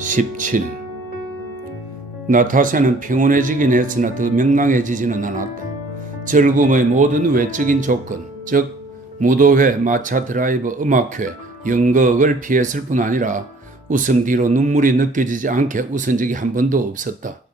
17. 나타샤는 평온해지긴 했으나 더 명랑해지지는 않았다. 즐거움의 모든 외적인 조건, 즉 무도회, 마차 드라이브, 음악회, 연극을 피했을 뿐 아니라 웃음 뒤로 눈물이 느껴지지 않게 웃은 적이 한 번도 없었다.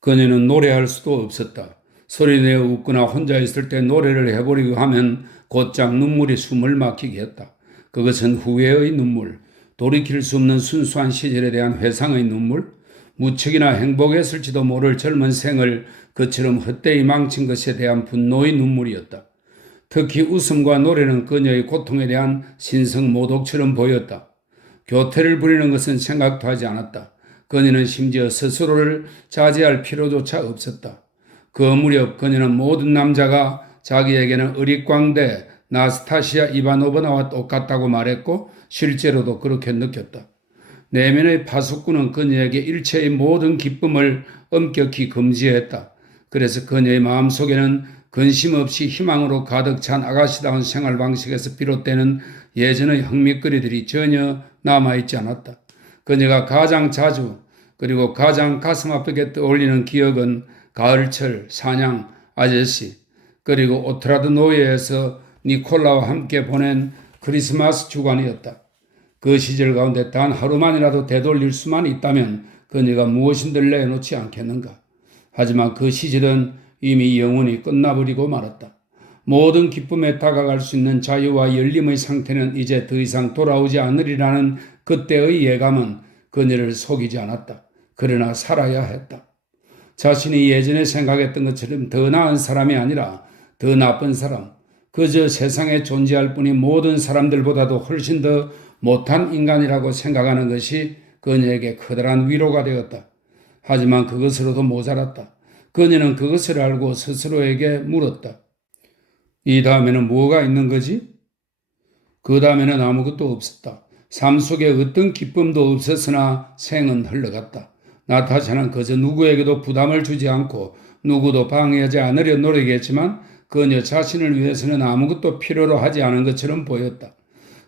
그녀는 노래할 수도 없었다. 소리내어 웃거나 혼자 있을 때 노래를 해보려고 하면 곧장 눈물이 숨을 막히게 했다. 그것은 후회의 눈물, 돌이킬 수 없는 순수한 시절에 대한 회상의 눈물, 무척이나 행복했을지도 모를 젊은 생을 그처럼 헛되이 망친 것에 대한 분노의 눈물이었다. 특히 웃음과 노래는 그녀의 고통에 대한 신성모독처럼 보였다. 교태를 부리는 것은 생각도 하지 않았다. 그녀는 심지어 스스로를 자제할 필요조차 없었다. 그 무렵 그녀는 모든 남자가 자기에게는 어릿광대 나스타시아 이바노브나와 똑같다고 말했고 실제로도 그렇게 느꼈다. 내면의 파수꾼은 그녀에게 일체의 모든 기쁨을 엄격히 금지했다. 그래서 그녀의 마음속에는 근심 없이 희망으로 가득 찬 아가씨다운 생활 방식에서 비롯되는 예전의 흥미거리들이 전혀 남아있지 않았다. 그녀가 가장 자주 그리고 가장 가슴 아프게 떠올리는 기억은 가을철, 사냥, 아저씨, 그리고 오트라드 노예에서 니콜라와 함께 보낸 크리스마스 주간이었다. 그 시절 가운데 단 하루만이라도 되돌릴 수만 있다면 그녀가 무엇인들 내놓지 않겠는가. 하지만 그 시절은 이미 영원히 끝나버리고 말았다. 모든 기쁨에 다가갈 수 있는 자유와 열림의 상태는 이제 더 이상 돌아오지 않으리라는 그때의 예감은 그녀를 속이지 않았다. 그러나 살아야 했다. 자신이 예전에 생각했던 것처럼 더 나은 사람이 아니라 더 나쁜 사람, 그저 세상에 존재할 뿐인 모든 사람들보다도 훨씬 더 못한 인간이라고 생각하는 것이 그녀에게 커다란 위로가 되었다. 하지만 그것으로도 모자랐다. 그녀는 그것을 알고 스스로에게 물었다. 이 다음에는 뭐가 있는 거지? 그 다음에는 아무것도 없었다. 삶 속에 어떤 기쁨도 없었으나 생은 흘러갔다. 나타샤는 그저 누구에게도 부담을 주지 않고 누구도 방해하지 않으려 노력했지만 그녀 자신을 위해서는 아무것도 필요로 하지 않은 것처럼 보였다.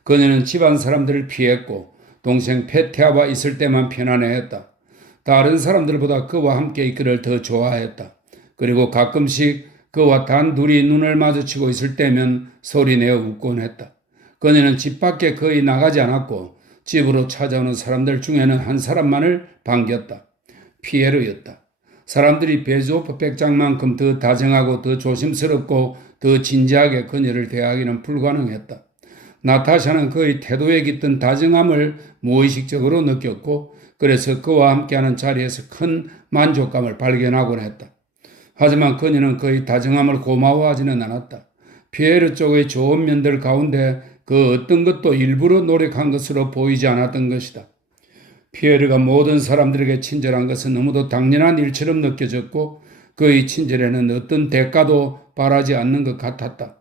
그녀는 집안 사람들을 피했고 동생 페테아와 있을 때만 편안해했다. 다른 사람들보다 그와 함께 있기를 더 좋아했다. 그리고 가끔씩 그와 단둘이 눈을 마주치고 있을 때면 소리내어 웃곤 했다. 그녀는 집 밖에 거의 나가지 않았고 집으로 찾아오는 사람들 중에는 한 사람만을 반겼다. 피에르였다. 사람들이 베조프 백장만큼 더 다정하고 더 조심스럽고 더 진지하게 그녀를 대하기는 불가능했다. 나타샤는 그의 태도에 깃든 다정함을 무의식적으로 느꼈고 그래서 그와 함께하는 자리에서 큰 만족감을 발견하곤 했다. 하지만 그녀는 그의 다정함을 고마워하지는 않았다. 피에르 쪽의 좋은 면들 가운데 그 어떤 것도 일부러 노력한 것으로 보이지 않았던 것이다. 피에르가 모든 사람들에게 친절한 것은 너무도 당연한 일처럼 느껴졌고 그의 친절에는 어떤 대가도 바라지 않는 것 같았다.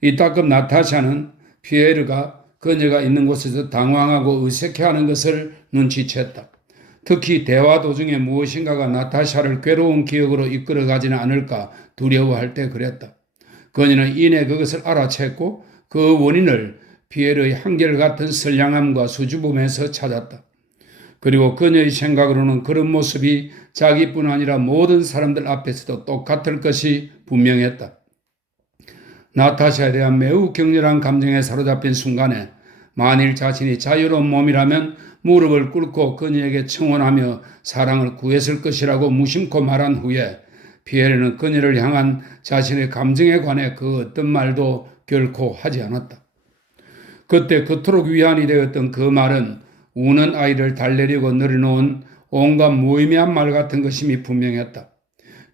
이따금 나타샤는 피에르가 그녀가 있는 곳에서 당황하고 어색해하는 것을 눈치챘다. 특히 대화 도중에 무엇인가가 나타샤를 괴로운 기억으로 이끌어가지는 않을까 두려워할 때 그랬다. 그녀는 이내 그것을 알아챘고 그 원인을 피에르의 한결같은 선량함과 수줍음에서 찾았다. 그리고 그녀의 생각으로는 그런 모습이 자기뿐 아니라 모든 사람들 앞에서도 똑같을 것이 분명했다. 나타샤에 대한 매우 격렬한 감정에 사로잡힌 순간에 만일 자신이 자유로운 몸이라면 무릎을 꿇고 그녀에게 청혼하며 사랑을 구했을 것이라고 무심코 말한 후에 피에르는 그녀를 향한 자신의 감정에 관해 그 어떤 말도 결코 하지 않았다. 그때 그토록 위안이 되었던 그 말은 우는 아이를 달래려고 늘어놓은 온갖 무의미한 말 같은 것임이 분명했다.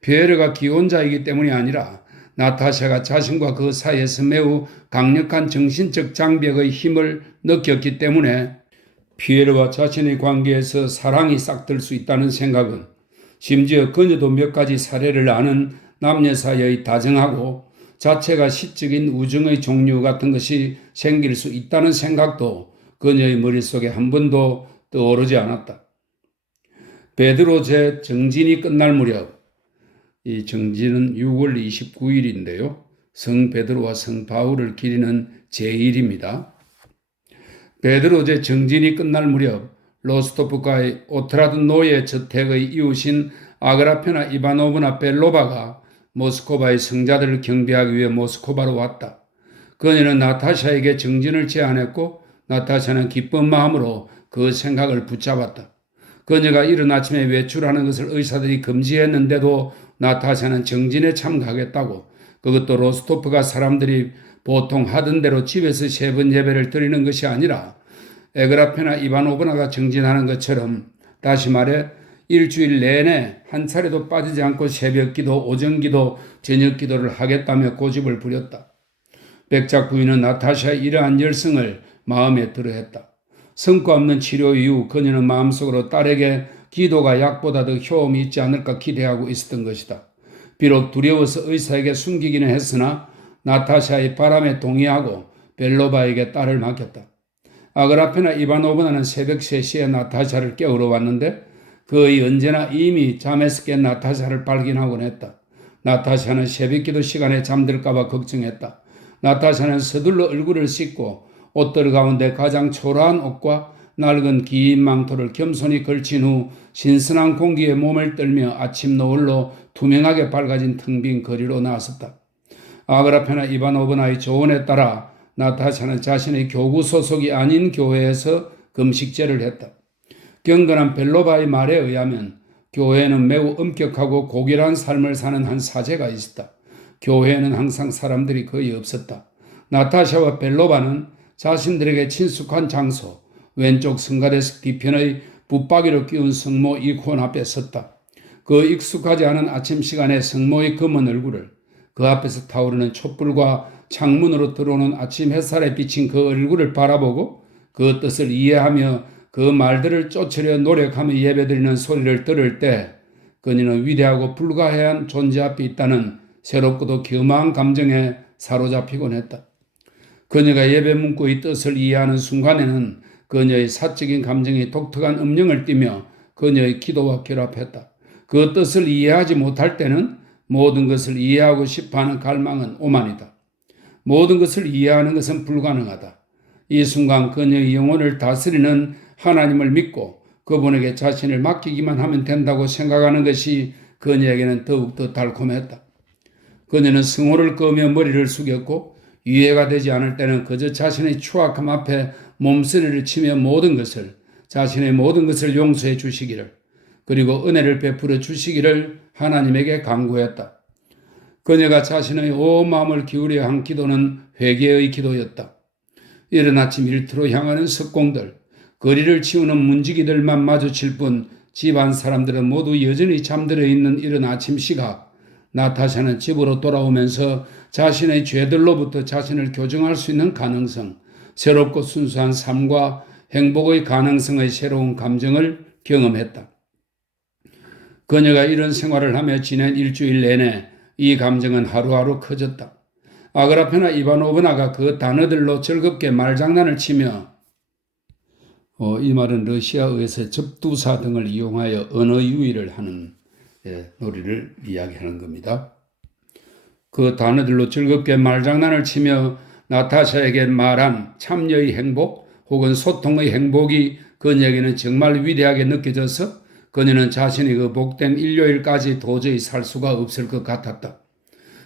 피에르가 기혼자이기 때문이 아니라 나타샤가 자신과 그 사이에서 매우 강력한 정신적 장벽의 힘을 느꼈기 때문에 피에르와 자신의 관계에서 사랑이 싹들 수 있다는 생각은 심지어 그녀도 몇 가지 사례를 아는 남녀 사이의 다정하고 자체가 시적인 우정의 종류 같은 것이 생길 수 있다는 생각도 그녀의 머릿속에 한 번도 떠오르지 않았다. 베드로 제 정진이 끝날 무렵, 이 정진은 6월 29일인데요. 성 베드로와 성 바울을 기리는 제1입니다. 베드로 제 정진이 끝날 무렵 로스토프가의 오트라드노의 저택의 이웃인 아그라페나 이바노브나 벨로바가 모스코바의 성자들을 경비하기 위해 모스코바로 왔다. 그녀는 나타샤에게 정진을 제안했고 나타샤는 기쁜 마음으로 그 생각을 붙잡았다. 그녀가 이른 아침에 외출하는 것을 의사들이 금지했는데도 나타샤는 정진에 참가하겠다고, 그것도 로스토프가 사람들이 보통 하던 대로 집에서 3번 예배를 드리는 것이 아니라 에그라페나 이바노브나가 정진하는 것처럼, 다시 말해 일주일 내내 한 차례도 빠지지 않고 새벽기도, 오전기도, 저녁기도를 하겠다며 고집을 부렸다. 백작 부인은 나타샤의 이러한 열성을 마음에 들어했다. 성과 없는 치료 이후 그녀는 마음속으로 딸에게 기도가 약보다 더 효험이 있지 않을까 기대하고 있었던 것이다. 비록 두려워서 의사에게 숨기기는 했으나 나타샤의 바람에 동의하고 벨로바에게 딸을 맡겼다. 아그라페나 이바노브나는 새벽 3시에 나타샤를 깨우러 왔는데 그의 언제나 이미 잠에서 깬 나타샤를 발견하곤 했다. 나타샤는 새벽기도 시간에 잠들까봐 걱정했다. 나타샤는 서둘러 얼굴을 씻고 옷들 가운데 가장 초라한 옷과 낡은 긴 망토를 겸손히 걸친 후 신선한 공기에 몸을 떨며 아침 노을로 투명하게 밝아진 텅 빈 거리로 나섰다. 아그라페나 이바노브나의 조언에 따라 나타샤는 자신의 교구 소속이 아닌 교회에서 금식제를 했다. 경건한 벨로바의 말에 의하면 교회에는 매우 엄격하고 고결한 삶을 사는 한 사제가 있었다. 교회에는 항상 사람들이 거의 없었다. 나타샤와 벨로바는 자신들에게 친숙한 장소, 왼쪽 성가대석 뒤편의 붙박이로 끼운 성모 이콘 앞에 섰다. 그 익숙하지 않은 아침 시간에 성모의 검은 얼굴을, 그 앞에서 타오르는 촛불과 창문으로 들어오는 아침 햇살에 비친 그 얼굴을 바라보고 그 뜻을 이해하며 그 말들을 쫓으려 노력하며 예배드리는 소리를 들을 때 그녀는 위대하고 불가해한 존재 앞에 있다는 새롭고도 겸허한 감정에 사로잡히곤 했다. 그녀가 예배 문구의 뜻을 이해하는 순간에는 그녀의 사적인 감정이 독특한 음령을 띠며 그녀의 기도와 결합했다. 그 뜻을 이해하지 못할 때는 모든 것을 이해하고 싶어하는 갈망은 오만이다. 모든 것을 이해하는 것은 불가능하다. 이 순간 그녀의 영혼을 다스리는 하나님을 믿고 그분에게 자신을 맡기기만 하면 된다고 생각하는 것이 그녀에게는 더욱더 달콤했다. 그녀는 승호를 끄며 머리를 숙였고 이해가 되지 않을 때는 그저 자신의 추악함 앞에 몸서리를 치며 자신의 모든 것을 용서해 주시기를, 그리고 은혜를 베풀어 주시기를 하나님에게 간구했다. 그녀가 자신의 온 마음을 기울여 한 기도는 회개의 기도였다. 이른 아침 일터로 향하는 석공들, 거리를 치우는 문지기들만 마주칠 뿐 집안 사람들은 모두 여전히 잠들어 있는 이른 아침 시각, 나타샤는 집으로 돌아오면서 자신의 죄들로부터 자신을 교정할 수 있는 가능성, 새롭고 순수한 삶과 행복의 가능성의 새로운 감정을 경험했다. 그녀가 이런 생활을 하며 지낸 일주일 내내 이 감정은 하루하루 커졌다. 아그라페나 이바노브나가 그 단어들로 즐겁게 말장난을 치며, 이 말은 러시아어에서 접두사 등을 이용하여 언어 유희를 하는 놀이를 이야기하는 겁니다. 그 단어들로 즐겁게 말장난을 치며 나타샤에게 말한 참여의 행복 혹은 소통의 행복이 그녀에게는 정말 위대하게 느껴져서 그녀는 자신이 그 복된 일요일까지 도저히 살 수가 없을 것 같았다.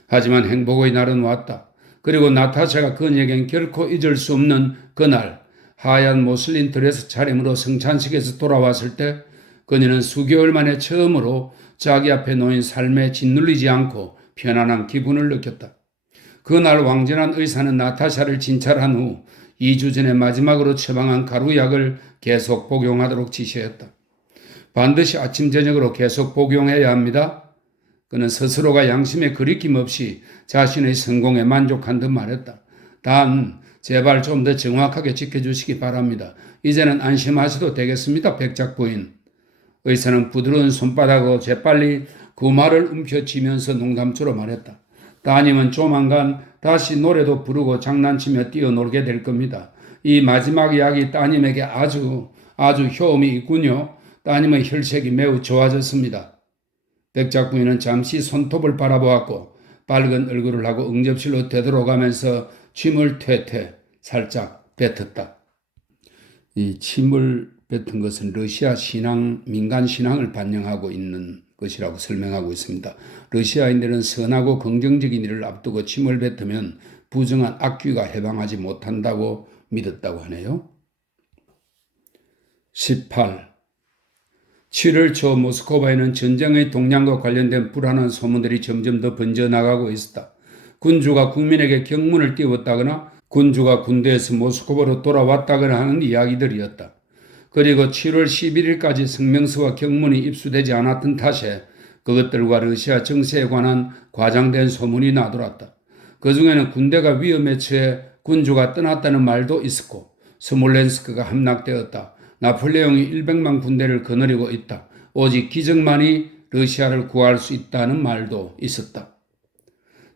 하지만 행복의 날은 왔다. 그리고 나타샤가 그녀에겐 결코 잊을 수 없는 그날, 하얀 모슬린 드레스 차림으로 성찬식에서 돌아왔을 때 그녀는 수개월 만에 처음으로 자기 앞에 놓인 삶에 짓눌리지 않고 편안한 기분을 느꼈다. 그날 왕전한 의사는 나타샤를 진찰한 후 2주 전에 마지막으로 처방한 가루약을 계속 복용하도록 지시했다. 반드시 아침 저녁으로 계속 복용해야 합니다. 그는 스스로가 양심에 거리낌 없이 자신의 성공에 만족한 듯 말했다. 단 제발 좀 더 정확하게 지켜주시기 바랍니다. 이제는 안심하셔도 되겠습니다, 백작 부인. 의사는 부드러운 손바닥으로 재빨리 그 말을 움켜쥐면서 농담처럼 말했다. 따님은 조만간 다시 노래도 부르고 장난치며 뛰어놀게 될 겁니다. 이 마지막 약이 따님에게 아주 효험이 있군요. 따님의 혈색이 매우 좋아졌습니다. 백작 부인은 잠시 손톱을 바라보았고 밝은 얼굴을 하고 응접실로 되돌아가면서 침을 퇴퇴 살짝 뱉었다. 이 침을 뱉은 것은 러시아 신앙, 민간 신앙을 반영하고 있는 것이라고 설명하고 있습니다. 러시아인들은 선하고 긍정적인 일을 앞두고 침을 뱉으면 부정한 악귀가 해방하지 못한다고 믿었다고 하네요. 18. 7월 초 모스크바에는 전쟁의 동향과 관련된 불안한 소문들이 점점 더 번져나가고 있었다. 군주가 국민에게 경문을 띄웠다거나 군주가 군대에서 모스크바로 돌아왔다거나 하는 이야기들이었다. 그리고 7월 11일까지 성명서와 경문이 입수되지 않았던 탓에 그것들과 러시아 정세에 관한 과장된 소문이 나돌았다. 그 중에는 군대가 위험에 처해 군주가 떠났다는 말도 있었고 스몰렌스크가 함락되었다. 나폴레옹이 100만 군대를 거느리고 있다. 오직 기적만이 러시아를 구할 수 있다는 말도 있었다.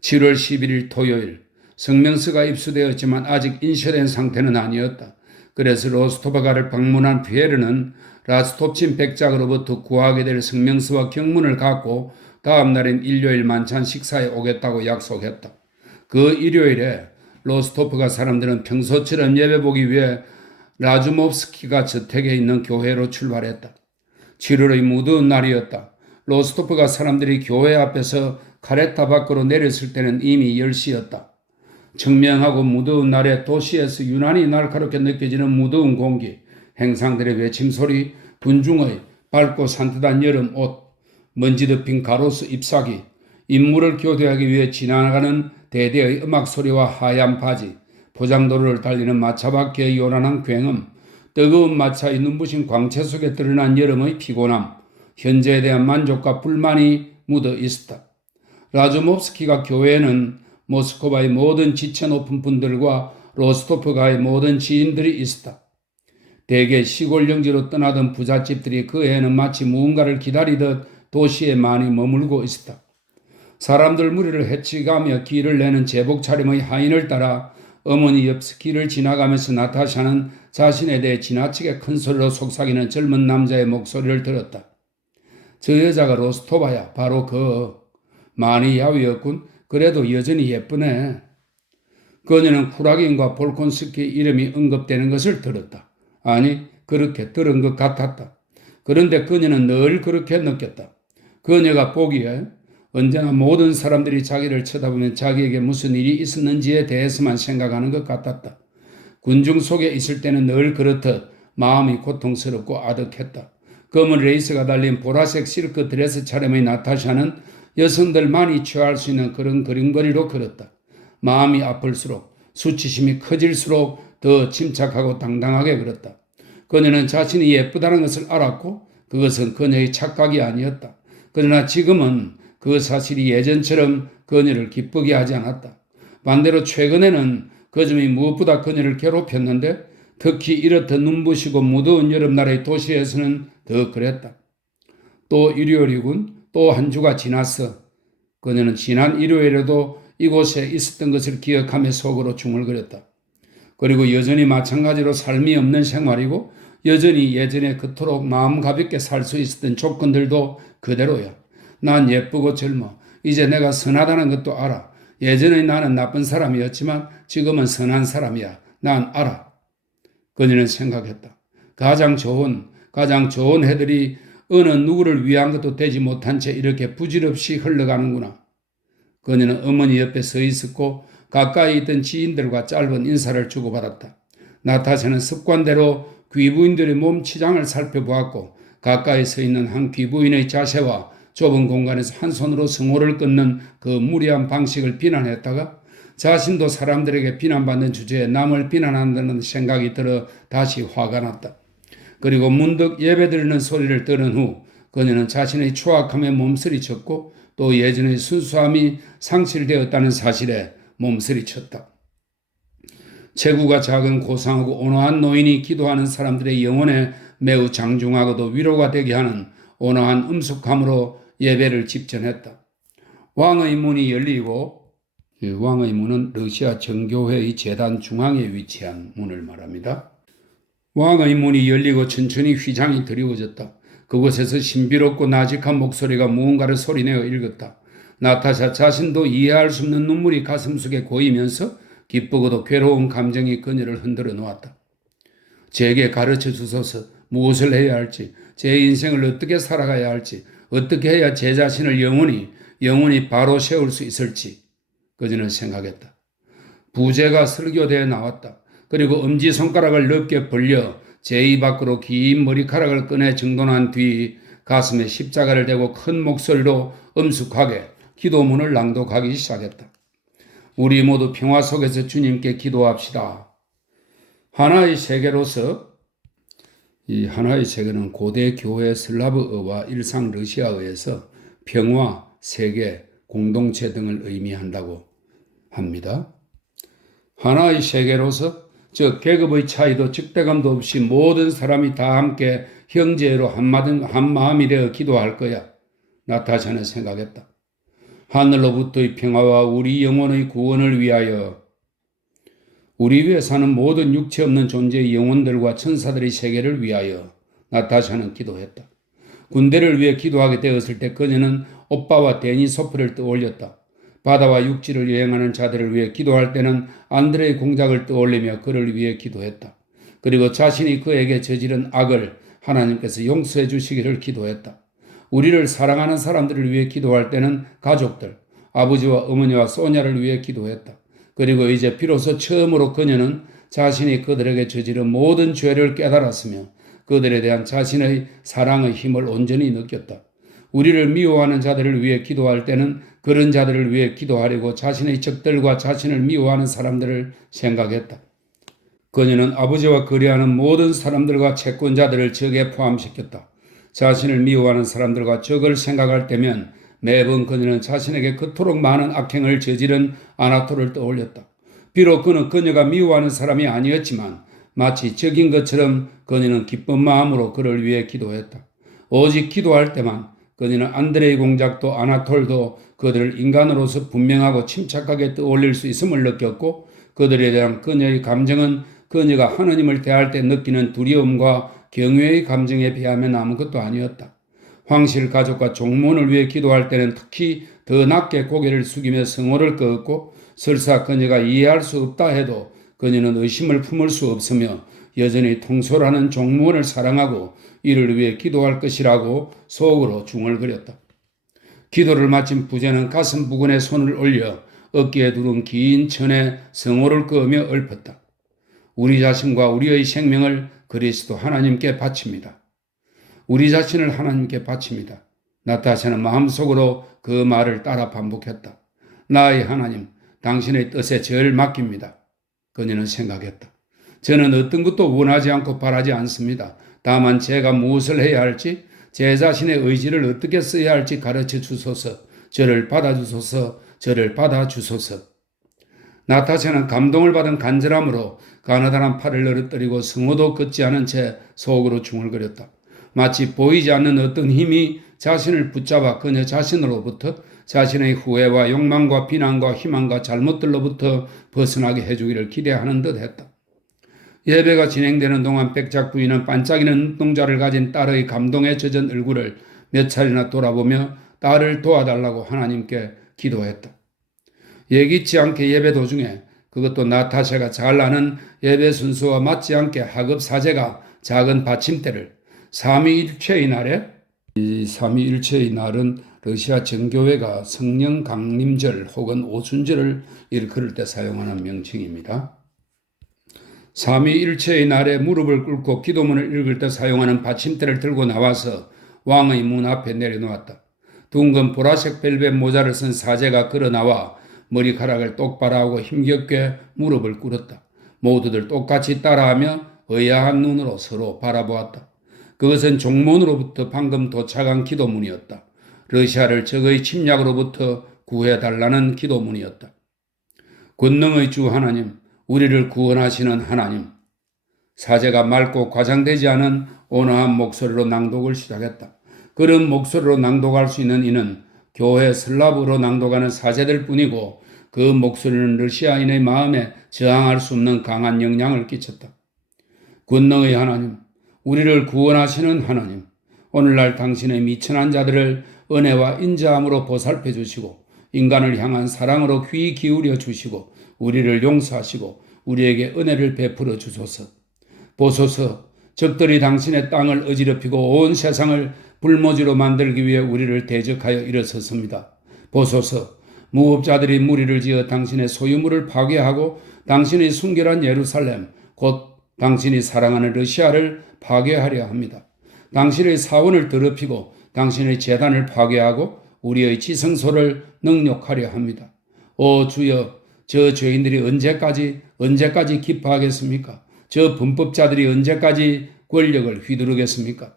7월 11일 토요일 성명서가 입수되었지만 아직 인쇄된 상태는 아니었다. 그래서 로스토바가를 방문한 피에르는 라스톱친 백작으로부터 구하게 될 성명서와 경문을 갖고 다음 날인 일요일 만찬 식사에 오겠다고 약속했다. 그 일요일에 로스토프가 사람들은 평소처럼 예배보기 위해 라주모프스키가 저택에 있는 교회로 출발했다. 7월의 무더운 날이었다. 로스토프가 사람들이 교회 앞에서 카레타 밖으로 내렸을 때는 이미 10시였다. 청명하고 무더운 날에 도시에서 유난히 날카롭게 느껴지는 무더운 공기, 행상들의 외침소리, 군중의 밝고 산뜻한 여름 옷, 먼지 덮인 가로수 잎사귀, 인물을 교대하기 위해 지나가는 대대의 음악 소리와 하얀 바지, 포장도로를 달리는 마차바퀴의 요란한 굉음, 뜨거운 마차의 눈부신 광채 속에 드러난 여름의 피곤함, 현재에 대한 만족과 불만이 묻어 있었다. 라주모프스키가 교회에는 모스크바의 모든 지체 높은 분들과 로스토프가의 모든 지인들이 있었다. 대개 시골 영지로 떠나던 부잣집들이 그 애는 마치 무언가를 기다리듯 도시에 많이 머물고 있었다. 사람들 무리를 헤치가며 길을 내는 제복 차림의 하인을 따라 어머니 옆 길을 지나가면서 나타샤는 자신에 대해 지나치게 큰 소리로 속삭이는 젊은 남자의 목소리를 들었다. 저 여자가 로스토바야. 바로 많이 야위었군. 그래도 여전히 예쁘네. 그녀는 쿠라긴과 볼콘스키 이름이 언급되는 것을 들었다. 아니, 그렇게 들은 것 같았다. 그런데 그녀는 늘 그렇게 느꼈다. 그녀가 보기에 언제나 모든 사람들이 자기를 쳐다보면 자기에게 무슨 일이 있었는지에 대해서만 생각하는 것 같았다. 군중 속에 있을 때는 늘 그렇듯 마음이 고통스럽고 아득했다. 검은 레이스가 달린 보라색 실크 드레스 차림의 나타샤는 여성들만이 취할 수 있는 그런 그림거리로 걸었다. 마음이 아플수록 수치심이 커질수록 더 침착하고 당당하게 걸었다. 그녀는 자신이 예쁘다는 것을 알았고 그것은 그녀의 착각이 아니었다. 그러나 지금은 그 사실이 예전처럼 그녀를 기쁘게 하지 않았다. 반대로 최근에는 그 점이 무엇보다 그녀를 괴롭혔는데 특히 이렇듯 눈부시고 무더운 여름날의 도시에서는 더 그랬다. 또 일요일이군. 또 한 주가 지났어. 그녀는 지난 일요일에도 이곳에 있었던 것을 기억하며 속으로 중얼거렸다. 그리고 여전히 마찬가지로 삶이 없는 생활이고 여전히 예전에 그토록 마음 가볍게 살 수 있었던 조건들도 그대로야. 난 예쁘고 젊어. 이제 내가 선하다는 것도 알아. 예전에 나는 나쁜 사람이었지만 지금은 선한 사람이야. 난 알아. 그녀는 생각했다. 가장 좋은 해들이 어느 누구를 위한 것도 되지 못한 채 이렇게 부질없이 흘러가는구나. 그녀는 어머니 옆에 서 있었고 가까이 있던 지인들과 짧은 인사를 주고받았다. 나타샤는 습관대로 귀부인들의 몸 치장을 살펴보았고 가까이 서 있는 한 귀부인의 자세와 좁은 공간에서 한 손으로 성호를 끊는 그 무리한 방식을 비난했다가 자신도 사람들에게 비난받는 주제에 남을 비난한다는 생각이 들어 다시 화가 났다. 그리고 문득 예배드리는 소리를 들은 후 그녀는 자신의 추악함에 몸서리쳤고 또 예전의 순수함이 상실되었다는 사실에 몸서리쳤다. 체구가 작은 고상하고 온화한 노인이 기도하는 사람들의 영혼에 매우 장중하고도 위로가 되게 하는 온화한 음숙함으로 예배를 집전했다. 왕의 문이 열리고 왕의 문은 러시아 정교회의 재단 중앙에 위치한 문을 말합니다. 왕의 문이 열리고 천천히 휘장이 드리워졌다. 그곳에서 신비롭고 나직한 목소리가 무언가를 소리내어 읽었다. 나타샤 자신도 이해할 수 없는 눈물이 가슴속에 고이면서 기쁘고도 괴로운 감정이 그녀를 흔들어 놓았다. 제게 가르쳐 주소서. 무엇을 해야 할지, 제 인생을 어떻게 살아가야 할지, 어떻게 해야 제 자신을 영원히 바로 세울 수 있을지 그저는 생각했다. 부제가 설교대에 나왔다. 그리고 엄지손가락을 넓게 벌려 제 입 밖으로 긴 머리카락을 꺼내 정돈한 뒤 가슴에 십자가를 대고 큰 목소리로 엄숙하게 기도문을 낭독하기 시작했다. 우리 모두 평화 속에서 주님께 기도합시다. 하나의 세계로서 이 하나의 세계는 고대 교회 슬라브어와 일상 러시아어에서 평화, 세계, 공동체 등을 의미한다고 합니다. 하나의 세계로서 즉 계급의 차이도 적대감도 없이 모든 사람이 다 함께 형제로 한마음이 되어 기도할 거야. 나타샤는 생각했다. 하늘로부터의 평화와 우리 영혼의 구원을 위하여 우리 위에 사는 모든 육체 없는 존재의 영혼들과 천사들의 세계를 위하여 나타샤는 기도했다. 군대를 위해 기도하게 되었을 때 그녀는 오빠와 데니소프를 떠올렸다. 바다와 육지를 여행하는 자들을 위해 기도할 때는 안드레의 공작을 떠올리며 그를 위해 기도했다. 그리고 자신이 그에게 저지른 악을 하나님께서 용서해 주시기를 기도했다. 우리를 사랑하는 사람들을 위해 기도할 때는 가족들, 아버지와 어머니와 소녀를 위해 기도했다. 그리고 이제 비로소 처음으로 그녀는 자신이 그들에게 저지른 모든 죄를 깨달았으며 그들에 대한 자신의 사랑의 힘을 온전히 느꼈다. 우리를 미워하는 자들을 위해 기도할 때는 그런 자들을 위해 기도하려고 자신의 적들과 자신을 미워하는 사람들을 생각했다. 그녀는 아버지와 거래하는 모든 사람들과 채권자들을 적에 포함시켰다. 자신을 미워하는 사람들과 적을 생각할 때면 매번 그녀는 자신에게 그토록 많은 악행을 저지른 아나톨을 떠올렸다. 비록 그는 그녀가 미워하는 사람이 아니었지만 마치 적인 것처럼 그녀는 기쁜 마음으로 그를 위해 기도했다. 오직 기도할 때만 그녀는 안드레이 공작도 아나톨도 그들을 인간으로서 분명하고 침착하게 떠올릴 수 있음을 느꼈고 그들에 대한 그녀의 감정은 그녀가 하느님을 대할 때 느끼는 두려움과 경외의 감정에 비하면 아무것도 아니었다. 황실 가족과 종문을 위해 기도할 때는 특히 더 낮게 고개를 숙이며 성호를 끄었고 설사 그녀가 이해할 수 없다 해도 그녀는 의심을 품을 수 없으며 여전히 통솔하는 종문을 사랑하고 이를 위해 기도할 것이라고 속으로 중얼거렸다. 기도를 마친 부제는 가슴 부근에 손을 올려 어깨에 두른 긴 천에 성호를 그으며 읊었다. 우리 자신과 우리의 생명을 그리스도 하나님께 바칩니다. 우리 자신을 하나님께 바칩니다. 나타샤는 마음속으로 그 말을 따라 반복했다. 나의 하나님, 당신의 뜻에 저를 맡깁니다. 그녀는 생각했다. 저는 어떤 것도 원하지 않고 바라지 않습니다. 다만 제가 무엇을 해야 할지, 제 자신의 의지를 어떻게 써야 할지 가르쳐 주소서. 저를 받아주소서. 저를 받아주소서. 나타샤는 감동을 받은 간절함으로 가느다란 팔을 늘어뜨리고 성호도 걷지 않은 채 속으로 중얼거렸다. 마치 보이지 않는 어떤 힘이 자신을 붙잡아 그녀 자신으로부터 자신의 후회와 욕망과 비난과 희망과 잘못들로부터 벗어나게 해주기를 기대하는 듯 했다. 예배가 진행되는 동안 백작 부인은 반짝이는 눈동자를 가진 딸의 감동에 젖은 얼굴을 몇 차례나 돌아보며 딸을 도와달라고 하나님께 기도했다. 예기치 않게 예배 도중에 그것도 나타샤가 잘 아는 예배 순서와 맞지 않게 하급 사제가 작은 받침대를 삼위일체의 날에 이 삼위일체의 날은 러시아 정교회가 성령 강림절 혹은 오순절을 일컬을 때 사용하는 명칭입니다. 삼위일체의 날에 무릎을 꿇고 기도문을 읽을 때 사용하는 받침대를 들고 나와서 왕의 문 앞에 내려놓았다. 둥근 보라색 벨벳 모자를 쓴 사제가 걸어 나와 머리카락을 똑바로 하고 힘겹게 무릎을 꿇었다. 모두들 똑같이 따라하며 의아한 눈으로 서로 바라보았다. 그것은 종문으로부터 방금 도착한 기도문이었다. 러시아를 적의 침략으로부터 구해달라는 기도문이었다. 권능의 주 하나님, 우리를 구원하시는 하나님. 사제가 맑고 과장되지 않은 온화한 목소리로 낭독을 시작했다. 그런 목소리로 낭독할 수 있는 이는 교회 슬라브로 낭독하는 사제들 뿐이고 그 목소리는 러시아인의 마음에 저항할 수 없는 강한 영향을 끼쳤다. 권능의 하나님, 우리를 구원하시는 하나님, 오늘날 당신의 미천한 자들을 은혜와 인자함으로 보살펴 주시고 인간을 향한 사랑으로 귀 기울여 주시고 우리를 용서하시고 우리에게 은혜를 베풀어 주소서. 보소서, 적들이 당신의 땅을 어지럽히고 온 세상을 불모지로 만들기 위해 우리를 대적하여 일어섰습니다. 보소서, 무법자들이 무리를 지어 당신의 소유물을 파괴하고 당신의 순결한 예루살렘, 곧 당신이 사랑하는 러시아를 파괴하려 합니다. 당신의 사원을 더럽히고 당신의 제단을 파괴하고 우리의 지성소를 능욕하려 합니다. 오 주여, 저 죄인들이 언제까지 기뻐하겠습니까? 저 범법자들이 언제까지 권력을 휘두르겠습니까?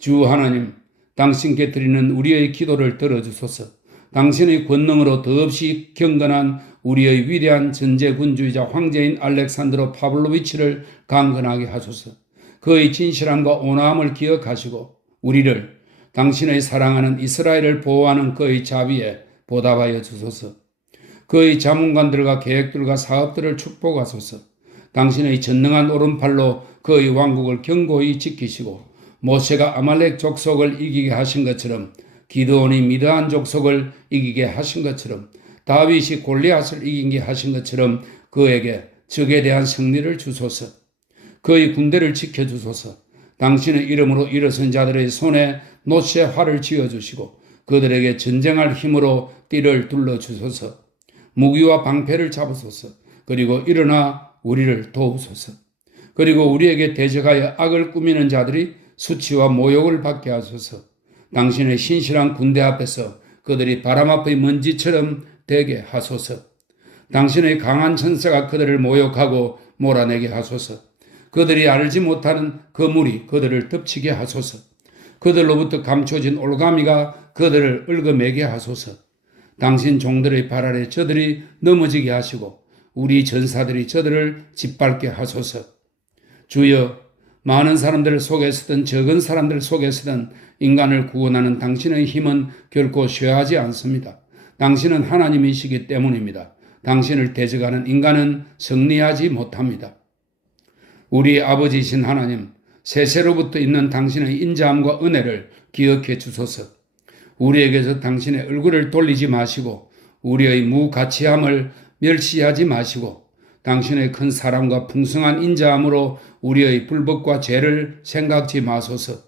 주 하나님, 당신께 드리는 우리의 기도를 들어주소서. 당신의 권능으로 더없이 경건한 우리의 위대한 전제군주이자 황제인 알렉산드로 파블로비치를 강건하게 하소서. 그의 진실함과 온화함을 기억하시고 우리를 당신의 사랑하는 이스라엘을 보호하는 그의 자비에 보답하여 주소서. 그의 자문관들과 계획들과 사업들을 축복하소서. 당신의 전능한 오른팔로 그의 왕국을 견고히 지키시고 모세가 아말렉 족속을 이기게 하신 것처럼 기드온이 미드안 족속을 이기게 하신 것처럼 다윗이 골리앗을 이기게 하신 것처럼 그에게 적에 대한 승리를 주소서. 그의 군대를 지켜주소서. 당신의 이름으로 일어선 자들의 손에 노새 활을 쥐어주시고 그들에게 전쟁할 힘으로 띠를 둘러주소서. 무기와 방패를 잡으소서. 그리고 일어나 우리를 도우소서. 그리고 우리에게 대적하여 악을 꾸미는 자들이 수치와 모욕을 받게 하소서. 당신의 신실한 군대 앞에서 그들이 바람 앞의 먼지처럼 되게 하소서. 당신의 강한 천사가 그들을 모욕하고 몰아내게 하소서. 그들이 알지 못하는 그 물이 그들을 덮치게 하소서. 그들로부터 감춰진 올가미가 그들을 얽어매게 하소서. 당신 종들의 발 아래 저들이 넘어지게 하시고 우리 전사들이 저들을 짓밟게 하소서. 주여, 많은 사람들 속에서든 적은 사람들 속에서든 인간을 구원하는 당신의 힘은 결코 쇠하지 않습니다. 당신은 하나님이시기 때문입니다. 당신을 대적하는 인간은 승리하지 못합니다. 우리 아버지이신 하나님, 세세로부터 있는 당신의 인자함과 은혜를 기억해 주소서. 우리에게서 당신의 얼굴을 돌리지 마시고 우리의 무가치함을 멸시하지 마시고 당신의 큰 사랑과 풍성한 인자함으로 우리의 불법과 죄를 생각지 마소서.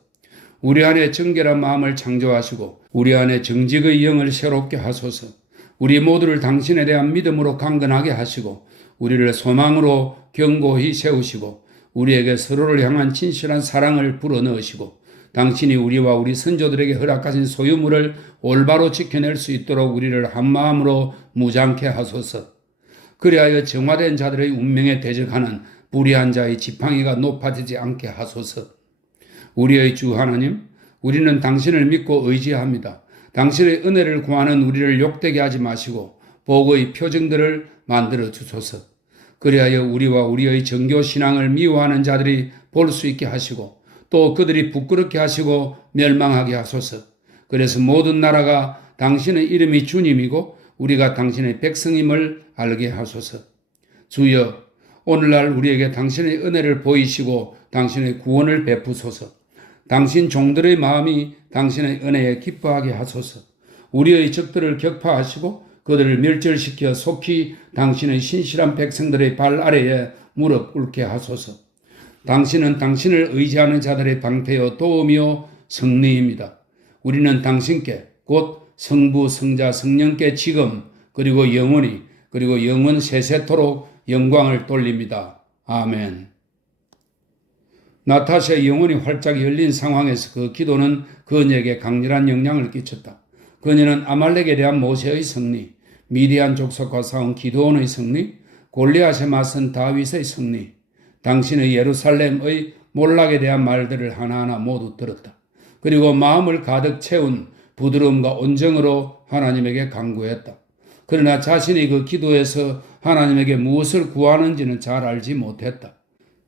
우리 안에 정결한 마음을 창조하시고 우리 안에 정직의 영을 새롭게 하소서. 우리 모두를 당신에 대한 믿음으로 강건하게 하시고 우리를 소망으로 견고히 세우시고 우리에게 서로를 향한 진실한 사랑을 불어넣으시고 당신이 우리와 우리 선조들에게 허락하신 소유물을 올바로 지켜낼 수 있도록 우리를 한마음으로 무장케 하소서. 그리하여 정화된 자들의 운명에 대적하는 불의한 자의 지팡이가 높아지지 않게 하소서. 우리의 주 하나님, 우리는 당신을 믿고 의지합니다. 당신의 은혜를 구하는 우리를 욕되게 하지 마시고 복의 표징들을 만들어 주소서. 그리하여 우리와 우리의 정교 신앙을 미워하는 자들이 볼 수 있게 하시고 또 그들이 부끄럽게 하시고 멸망하게 하소서. 그래서 모든 나라가 당신의 이름이 주님이고 우리가 당신의 백성임을 알게 하소서. 주여, 오늘날 우리에게 당신의 은혜를 보이시고 당신의 구원을 베푸소서. 당신 종들의 마음이 당신의 은혜에 기뻐하게 하소서. 우리의 적들을 격파하시고 그들을 멸절시켜 속히 당신의 신실한 백성들의 발 아래에 무릎 꿇게 하소서. 당신은 당신을 의지하는 자들의 방패요 도움이요 승리입니다. 우리는 당신께 곧 성부, 성자, 성령께 지금 그리고 영원히 그리고 영원 세세토록 영광을 돌립니다. 아멘. 나타샤의 영혼이 활짝 열린 상황에서 그 기도는 그녀에게 강렬한 영향을 끼쳤다. 그녀는 아말렉에 대한 모세의 승리, 미디안 족속과 싸운 기드온의 승리, 골리앗에 맞선 다윗의 승리, 당신의 예루살렘의 몰락에 대한 말들을 하나하나 모두 들었다. 그리고 마음을 가득 채운 부드러움과 온정으로 하나님에게 간구했다. 그러나 자신이 그 기도에서 하나님에게 무엇을 구하는지는 잘 알지 못했다.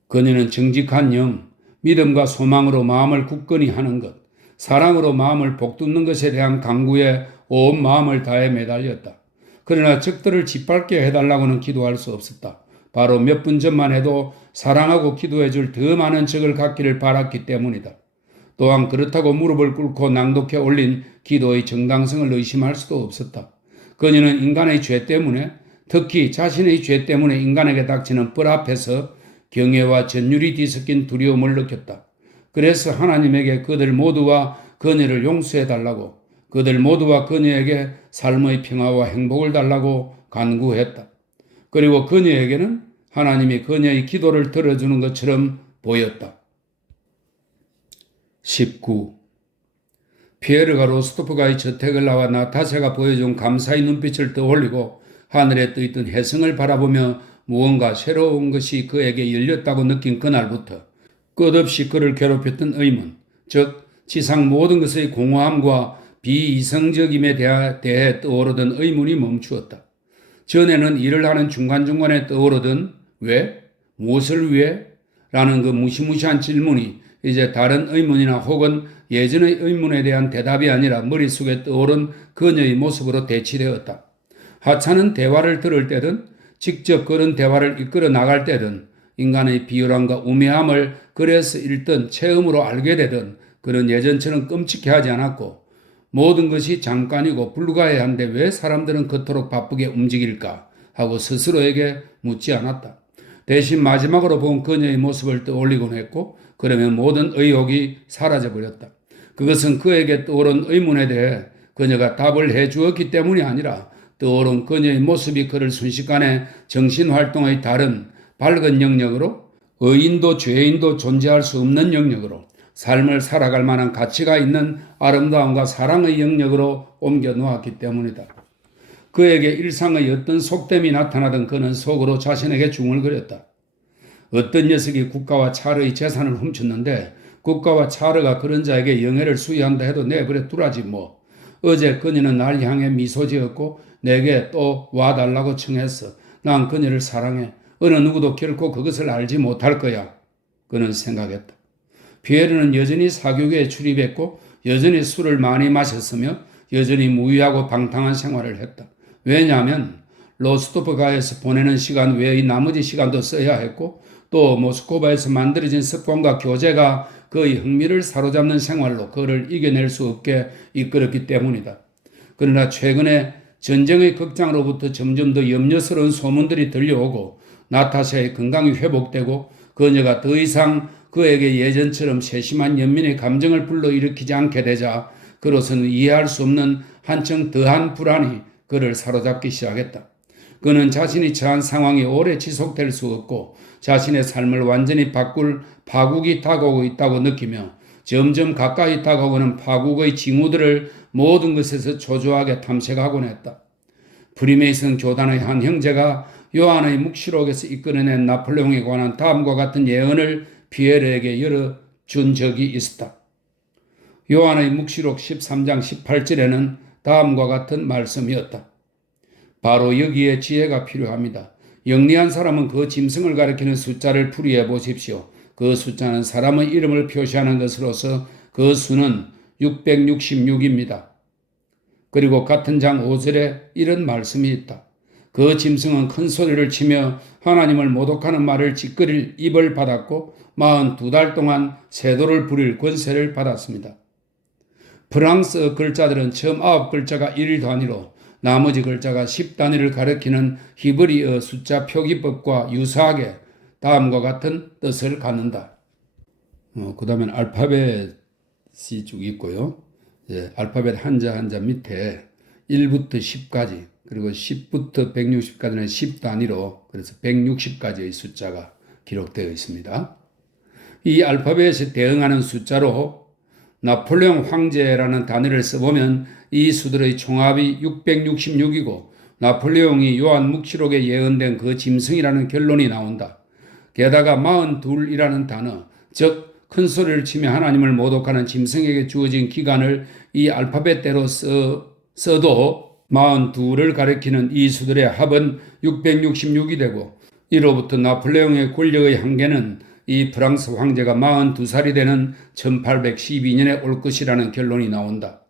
그녀는 정직한 영, 믿음과 소망으로 마음을 굳건히 하는 것, 사랑으로 마음을 복돋는 것에 대한 간구에 온 마음을 다해 매달렸다. 그러나 적들을 짓밟게 해달라고는 기도할 수 없었다. 바로 몇 분 전만 해도 사랑하고 기도해줄 더 많은 적을 갖기를 바랐기 때문이다. 또한 그렇다고 무릎을 꿇고 낭독해 올린 기도의 정당성을 의심할 수도 없었다. 그녀는 인간의 죄 때문에, 특히 자신의 죄 때문에 인간에게 닥치는 벌 앞에서 경외와 전율이 뒤섞인 두려움을 느꼈다. 그래서 하나님에게 그들 모두와 그녀를 용서해 달라고, 그들 모두와 그녀에게 삶의 평화와 행복을 달라고 간구했다. 그리고 그녀에게는 하나님이 그녀의 기도를 들어주는 것처럼 보였다. 19. 피에르가 로스토프가의 저택을 나와 나타샤가 보여준 감사의 눈빛을 떠올리고 하늘에 떠있던 혜성을 바라보며 무언가 새로운 것이 그에게 열렸다고 느낀 그날부터 끝없이 그를 괴롭혔던 의문, 즉 지상 모든 것의 공허함과 비이성적임에 대해 떠오르던 의문이 멈추었다. 전에는 일을 하는 중간중간에 떠오르던 왜? 무엇을 위해? 라는 그 무시무시한 질문이 이제 다른 의문이나 혹은 예전의 의문에 대한 대답이 아니라 머릿속에 떠오른 그녀의 모습으로 대치되었다. 하찮은 대화를 들을 때든 직접 그런 대화를 이끌어 나갈 때든 인간의 비열함과 우매함을 그래서 읽던 체험으로 알게 되든 그런 예전처럼 끔찍해하지 않았고 모든 것이 잠깐이고 불가해한데 왜 사람들은 그토록 바쁘게 움직일까 하고 스스로에게 묻지 않았다. 대신 마지막으로 본 그녀의 모습을 떠올리곤 했고 그러면 모든 의혹이 사라져버렸다. 그것은 그에게 떠오른 의문에 대해 그녀가 답을 해주었기 때문이 아니라 떠오른 그녀의 모습이 그를 순식간에 정신활동의 다른 밝은 영역으로 의인도 죄인도 존재할 수 없는 영역으로 삶을 살아갈 만한 가치가 있는 아름다움과 사랑의 영역으로 옮겨 놓았기 때문이다. 그에게 일상의 어떤 속됨이 나타나던 그는 속으로 자신에게 중얼거렸다. 어떤 녀석이 국가와 차르의 재산을 훔쳤는데 국가와 차르가 그런 자에게 영예를 수여한다 해도 내버려 두라지 뭐. 어제 그녀는 날 향해 미소 지었고 내게 또 와달라고 청했어. 난 그녀를 사랑해. 어느 누구도 결코 그것을 알지 못할 거야. 그는 생각했다. 피에르는 여전히 사교계에 출입했고 여전히 술을 많이 마셨으며 여전히 무의하고 방탕한 생활을 했다. 왜냐하면 로스토프가에서 보내는 시간 외의 나머지 시간도 써야 했고 또 모스크바에서 만들어진 습관과 교제가 그의 흥미를 사로잡는 생활로 그를 이겨낼 수 없게 이끌었기 때문이다. 그러나 최근에 전쟁의 극장으로부터 점점 더 염려스러운 소문들이 들려오고 나타샤의 건강이 회복되고 그녀가 더 이상 그에게 예전처럼 세심한 연민의 감정을 불러일으키지 않게 되자 그로서는 이해할 수 없는 한층 더한 불안이 그를 사로잡기 시작했다. 그는 자신이 처한 상황이 오래 지속될 수 없고 자신의 삶을 완전히 바꿀 파국이 다가오고 있다고 느끼며 점점 가까이 다가오는 파국의 징후들을 모든 것에서 초조하게 탐색하곤 했다. 프리메이슨 교단의 한 형제가 요한의 묵시록에서 이끌어낸 나폴레옹에 관한 다음과 같은 예언을 피에르에게 열어준 적이 있었다. 요한의 묵시록 13장 18절에는 다음과 같은 말씀이었다. 바로 여기에 지혜가 필요합니다. 영리한 사람은 그 짐승을 가리키는 숫자를 풀이해 보십시오. 그 숫자는 사람의 이름을 표시하는 것으로서 그 수는 666입니다. 그리고 같은 장 5절에 이런 말씀이 있다. 그 짐승은 큰 소리를 치며 하나님을 모독하는 말을 짓거릴 입을 받았고 42달 동안 세도를 부릴 권세를 받았습니다. 프랑스어 글자들은 처음 9글자가 1단위로 나머지 글자가 10단위를 가리키는 히브리어 숫자 표기법과 유사하게 다음과 같은 뜻을 갖는다. 그 다음에 알파벳이 쭉 있고요. 알파벳 한자 한자 밑에 1부터 10까지 그리고 10부터 160까지는 10단위로 그래서 160까지의 숫자가 기록되어 있습니다. 이 알파벳에 대응하는 숫자로 나폴레옹 황제라는 단어를 써보면 이 수들의 총합이 666이고 나폴레옹이 요한 묵시록에 예언된 그 짐승이라는 결론이 나온다. 게다가 42이라는 단어, 즉 큰 소리를 치며 하나님을 모독하는 짐승에게 주어진 기간을 이 알파벳대로 써도 42를 가리키는 이 수들의 합은 666이 되고 이로부터 나폴레옹의 권력의 한계는 이 프랑스 황제가 42살이 되는 1812년에 올 것이라는 결론이 나온다.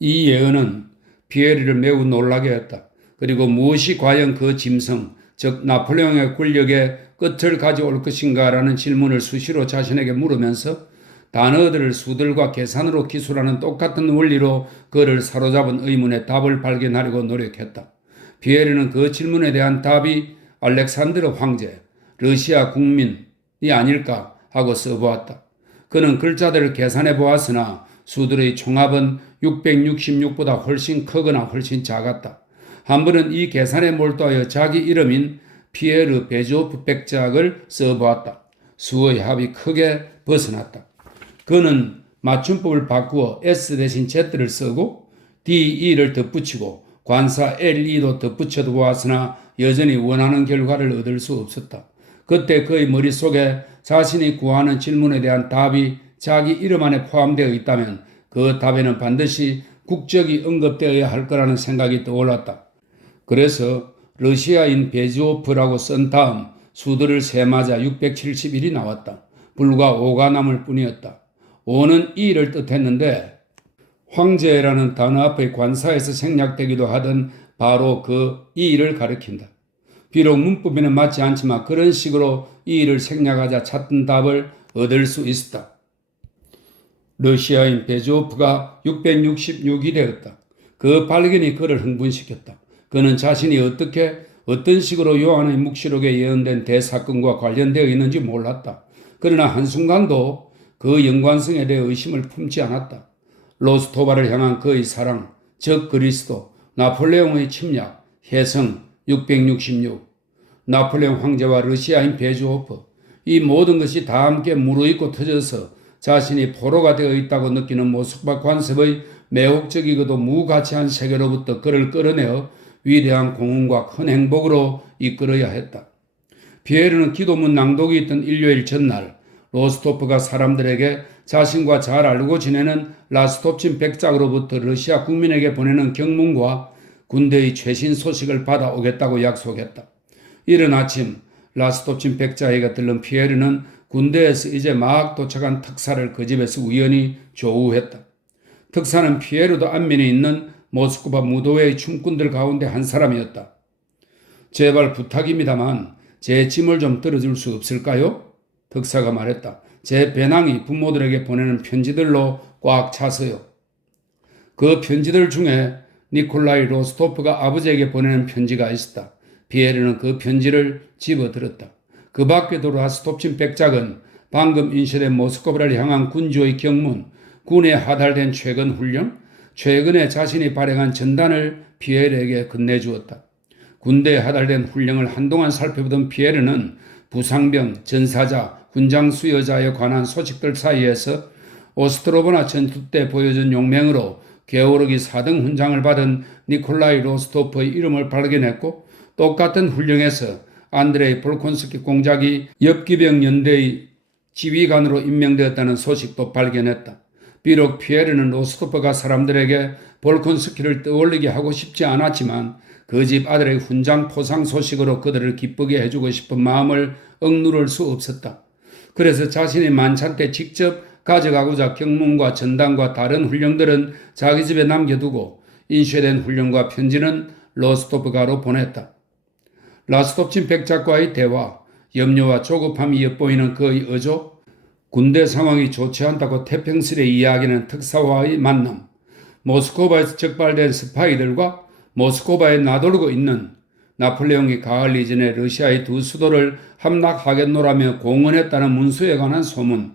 이 예언은 피에르를 매우 놀라게 했다. 그리고 무엇이 과연 그 짐승, 즉 나폴레옹의 권력의 끝을 가져올 것인가라는 질문을 수시로 자신에게 물으면서 단어들을 수들과 계산으로 기술하는 똑같은 원리로 그를 사로잡은 의문의 답을 발견하려고 노력했다. 피에르는 그 질문에 대한 답이 알렉산드르 황제, 러시아 국민이 아닐까 하고 써보았다. 그는 글자들을 계산해 보았으나 수들의 총합은 666보다 훨씬 크거나 훨씬 작았다. 한 번은 이 계산에 몰두하여 자기 이름인 피에르 베조프 백작을 써보았다. 수의 합이 크게 벗어났다. 그는 맞춤법을 바꾸어 S 대신 Z를 쓰고 DE를 덧붙이고 관사 LE도 덧붙여도 보았으나 여전히 원하는 결과를 얻을 수 없었다. 그때 그의 머릿속에 자신이 구하는 질문에 대한 답이 자기 이름 안에 포함되어 있다면 그 답에는 반드시 국적이 언급되어야 할 거라는 생각이 떠올랐다. 그래서 러시아인 베지오프라고 쓴 다음 수들을 세맞아 671이 나왔다. 불과 5가 남을 뿐이었다. 5는 이를 뜻했는데 황제라는 단어 앞의 관사에서 생략되기도 하던 바로 그 이를 가리킨다. 비록 문법에는 맞지 않지만 그런 식으로 이를 생략하자 찾던 답을 얻을 수 있었다. 러시아인 베조프가 666이 되었다. 그 발견이 그를 흥분시켰다. 그는 자신이 어떤 식으로 요한의 묵시록에 예언된 대사건과 관련되어 있는지 몰랐다. 그러나 한순간도 그 연관성에 대해 의심을 품지 않았다. 로스토바를 향한 그의 사랑, 즉 그리스도, 나폴레옹의 침략, 해성 666, 나폴레옹 황제와 러시아인 베조프, 이 모든 것이 다 함께 무르익고 터져서 자신이 포로가 되어 있다고 느끼는 모스크바 관습의 매혹적이고도 무가치한 세계로부터 그를 끌어내어 위대한 공헌과 큰 행복으로 이끌어야 했다. 피에르는 기도문 낭독이 있던 일요일 전날 로스토프가 사람들에게 자신과 잘 알고 지내는 라스톱친 백작으로부터 러시아 국민에게 보내는 경문과 군대의 최신 소식을 받아오겠다고 약속했다. 이른 아침 라스톱친 백작에게 들른 피에르는 군대에서 이제 막 도착한 특사를 그 집에서 우연히 조우했다. 특사는 피에르도 안면에 있는 모스크바 무도회의 춤꾼들 가운데 한 사람이었다. 제발 부탁입니다만 제 짐을 좀 들어줄 수 없을까요? 특사가 말했다. 제 배낭이 부모들에게 보내는 편지들로 꽉 차서요. 그 편지들 중에 니콜라이 로스토프가 아버지에게 보내는 편지가 있었다. 피에르는 그 편지를 집어들었다. 그 밖에도 라스톱친 백작은 방금 인쇄된 모스크바를 향한 군주의 경문, 군에 하달된 최근 훈련, 최근에 자신이 발행한 전단을 피에르에게 건네주었다. 군대에 하달된 훈령을 한동안 살펴보던 피에르는 부상병, 전사자, 훈장 수여자에 관한 소식들 사이에서 오스트로보나 전투 때 보여준 용맹으로 게오르기 4등 훈장을 받은 니콜라이 로스토프의 이름을 발견했고 똑같은 훈령에서 안드레이 볼콘스키 공작이 엽기병 연대의 지휘관으로 임명되었다는 소식도 발견했다. 비록 피에르는 로스토프가 사람들에게 볼콘스키를 떠올리게 하고 싶지 않았지만 그 집 아들의 훈장 포상 소식으로 그들을 기쁘게 해주고 싶은 마음을 억누를 수 없었다. 그래서 자신이 만찬 때 직접 가져가고자 경문과 전단과 다른 훈령들은 자기 집에 남겨두고 인쇄된 훈령과 편지는 로스토프가로 보냈다. 라스톱친 백작과의 대화, 염려와 조급함이 엿보이는 그의 어조, 군대 상황이 좋지 않다고 태평스레 이야기하는 특사와의 만남, 모스크바에서 적발된 스파이들과 모스크바에 나돌고 있는 나폴레옹이 가을 이전에 러시아의 두 수도를 함락하겠노라며 공언했다는 문서에 관한 소문,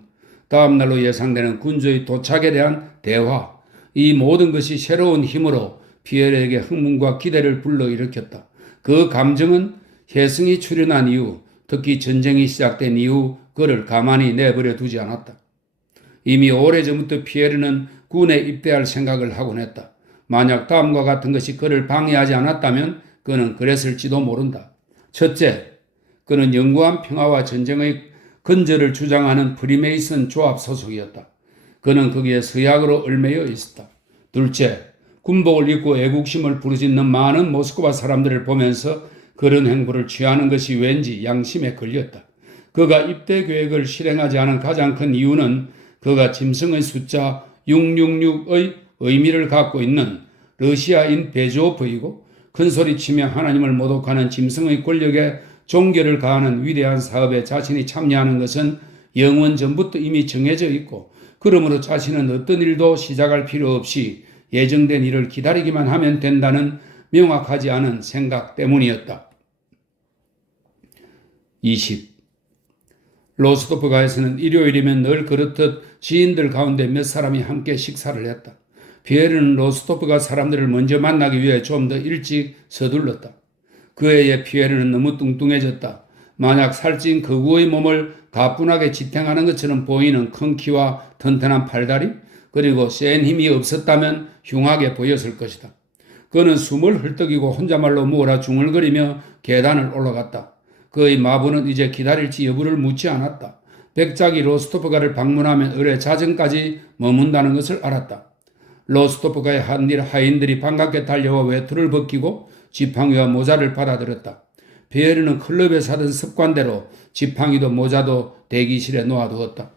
다음 날로 예상되는 군주의 도착에 대한 대화, 이 모든 것이 새로운 힘으로 피에르에게 흥분과 기대를 불러일으켰다. 그 감정은 혜성이 출현한 이후, 특히 전쟁이 시작된 이후 그를 가만히 내버려 두지 않았다. 이미 오래전부터 피에르는 군에 입대할 생각을 하곤 했다. 만약 다음과 같은 것이 그를 방해하지 않았다면 그는 그랬을지도 모른다. 첫째, 그는 영구한 평화와 전쟁의 근저를 주장하는 프리메이슨 조합 소속이었다. 그는 거기에 서약으로 얽매여 있었다. 둘째, 군복을 입고 애국심을 부르짖는 많은 모스크바 사람들을 보면서 그런 행보를 취하는 것이 왠지 양심에 걸렸다. 그가 입대 계획을 실행하지 않은 가장 큰 이유는 그가 짐승의 숫자 666의 의미를 갖고 있는 러시아인 베조프이고 큰소리치며 하나님을 모독하는 짐승의 권력에 종결을 가하는 위대한 사업에 자신이 참여하는 것은 영원 전부터 이미 정해져 있고 그러므로 자신은 어떤 일도 시작할 필요 없이 예정된 일을 기다리기만 하면 된다는 명확하지 않은 생각 때문이었다. 20. 로스토프가에서는 일요일이면 늘 그렇듯 지인들 가운데 몇 사람이 함께 식사를 했다. 피에르는 로스토프가 사람들을 먼저 만나기 위해 좀 더 일찍 서둘렀다. 그에 의해 피에르는 너무 뚱뚱해졌다. 만약 살찐 거구의 몸을 가뿐하게 지탱하는 것처럼 보이는 큰 키와 튼튼한 팔다리, 그리고 센 힘이 없었다면 흉하게 보였을 것이다. 그는 숨을 헐떡이고 혼자말로 뭐라 중얼거리며 계단을 올라갔다. 그의 마부는 이제 기다릴지 여부를 묻지 않았다. 백작이 로스토프가를 방문하면 의뢰 자정까지 머문다는 것을 알았다. 로스토프가의 하인들이 반갑게 달려와 외투를 벗기고 지팡이와 모자를 받아들였다. 피에르는 클럽에서 하던 습관대로 지팡이도 모자도 대기실에 놓아두었다.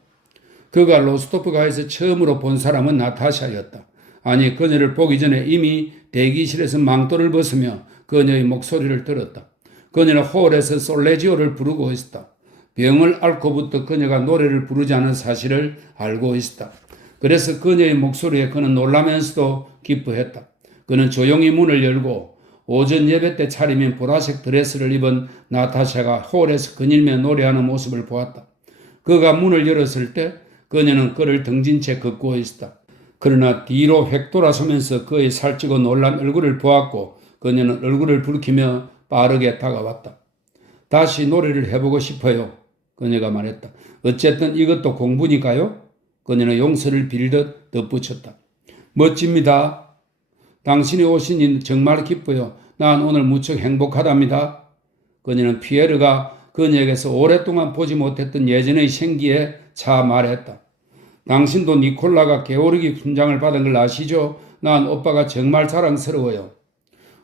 그가 로스토프가에서 처음으로 본 사람은 나타샤였다. 아니, 그녀를 보기 전에 이미 대기실에서 망토를 벗으며 그녀의 목소리를 들었다. 그녀는 홀에서 솔레지오를 부르고 있었다. 병을 앓고부터 그녀가 노래를 부르지 않은 사실을 알고 있었다. 그래서 그녀의 목소리에 그는 놀라면서도 기뻐했다. 그는 조용히 문을 열고 오전 예배 때 차림인 보라색 드레스를 입은 나타샤가 홀에서 그닐며 노래하는 모습을 보았다. 그가 문을 열었을 때 그녀는 그를 등진 채 걷고 있었다. 그러나 뒤로 획 돌아서면서 그의 살찌고 놀란 얼굴을 보았고 그녀는 얼굴을 붉히며 빠르게 다가왔다. 다시 노래를 해보고 싶어요. 그녀가 말했다. 어쨌든 이것도 공부니까요. 그녀는 용서를 빌듯 덧붙였다. 멋집니다. 당신이 오시니 정말 기뻐요. 난 오늘 무척 행복하답니다. 그녀는 피에르가 그녀에게서 오랫동안 보지 못했던 예전의 생기에 차 말했다. 당신도 니콜라가 게오르기 훈장을 받은 걸 아시죠? 난 오빠가 정말 자랑스러워요.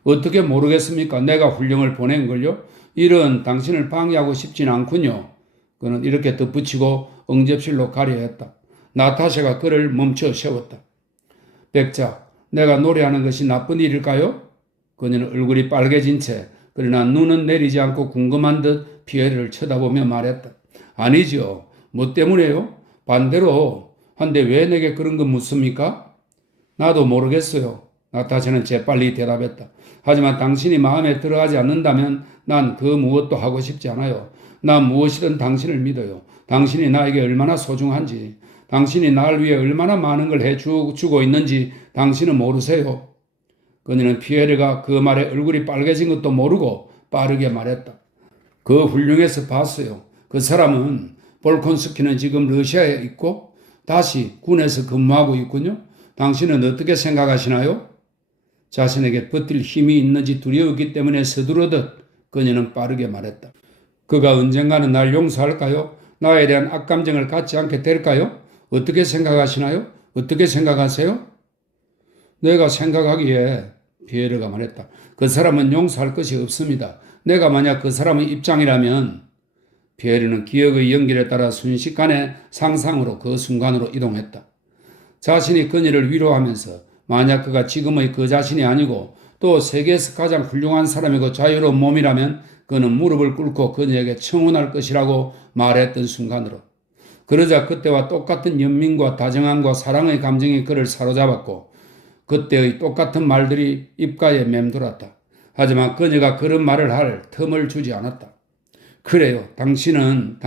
어떻게 모르겠습니까? 내가 훈령을 보낸 걸요? 이런 당신을 방해하고 싶진 않군요. 그는 이렇게 덧붙이고 응접실로 가려 했다. 나타샤가 그를 멈춰 세웠다. 백작, 내가 노래하는 것이 나쁜 일일까요? 그녀는 얼굴이 빨개진 채 그러나 눈은 내리지 않고 궁금한 듯 피에르를 쳐다보며 말했다. 아니죠. 뭐 때문에요? 반대로 한데 왜 내게 그런 건 묻습니까? 나도 모르겠어요. 나타샤는 재빨리 대답했다. 하지만 당신이 마음에 들어하지 않는다면 난 그 무엇도 하고 싶지 않아요. 난 무엇이든 당신을 믿어요. 당신이 나에게 얼마나 소중한지, 당신이 나를 위해 얼마나 많은 걸 해주고 있는지 당신은 모르세요. 그녀는 피에르가 그 말에 얼굴이 빨개진 것도 모르고 빠르게 말했다. 그 훌륭해서 봤어요. 그 사람은 볼콘스키는 지금 러시아에 있고 다시 군에서 근무하고 있군요. 당신은 어떻게 생각하시나요? 자신에게 버틸 힘이 있는지 두려웠기 때문에 서두르듯 그녀는 빠르게 말했다. 그가 언젠가는 날 용서할까요? 나에 대한 악감정을 갖지 않게 될까요? 어떻게 생각하시나요? 어떻게 생각하세요? 내가 생각하기에 피에르가 말했다. 그 사람은 용서할 것이 없습니다. 내가 만약 그 사람의 입장이라면 피에르는 기억의 연결에 따라 순식간에 상상으로 그 순간으로 이동했다. 자신이 그녀를 위로하면서 만약 그가 지금의 그 자신이 아니고 또 세계에서 가장 훌륭한 사람이고 자유로운 몸이라면 그는 무릎을 꿇고 그녀에게 청혼할 것이라고 말했던 순간으로. 그러자 그때와 똑같은 연민과 다정함과 사랑의 감정이 그를 사로잡았고 그때의 똑같은 말들이 입가에 맴돌았다. 하지만 그녀가 그런 말을 할 틈을 주지 않았다. 그래요. 당신은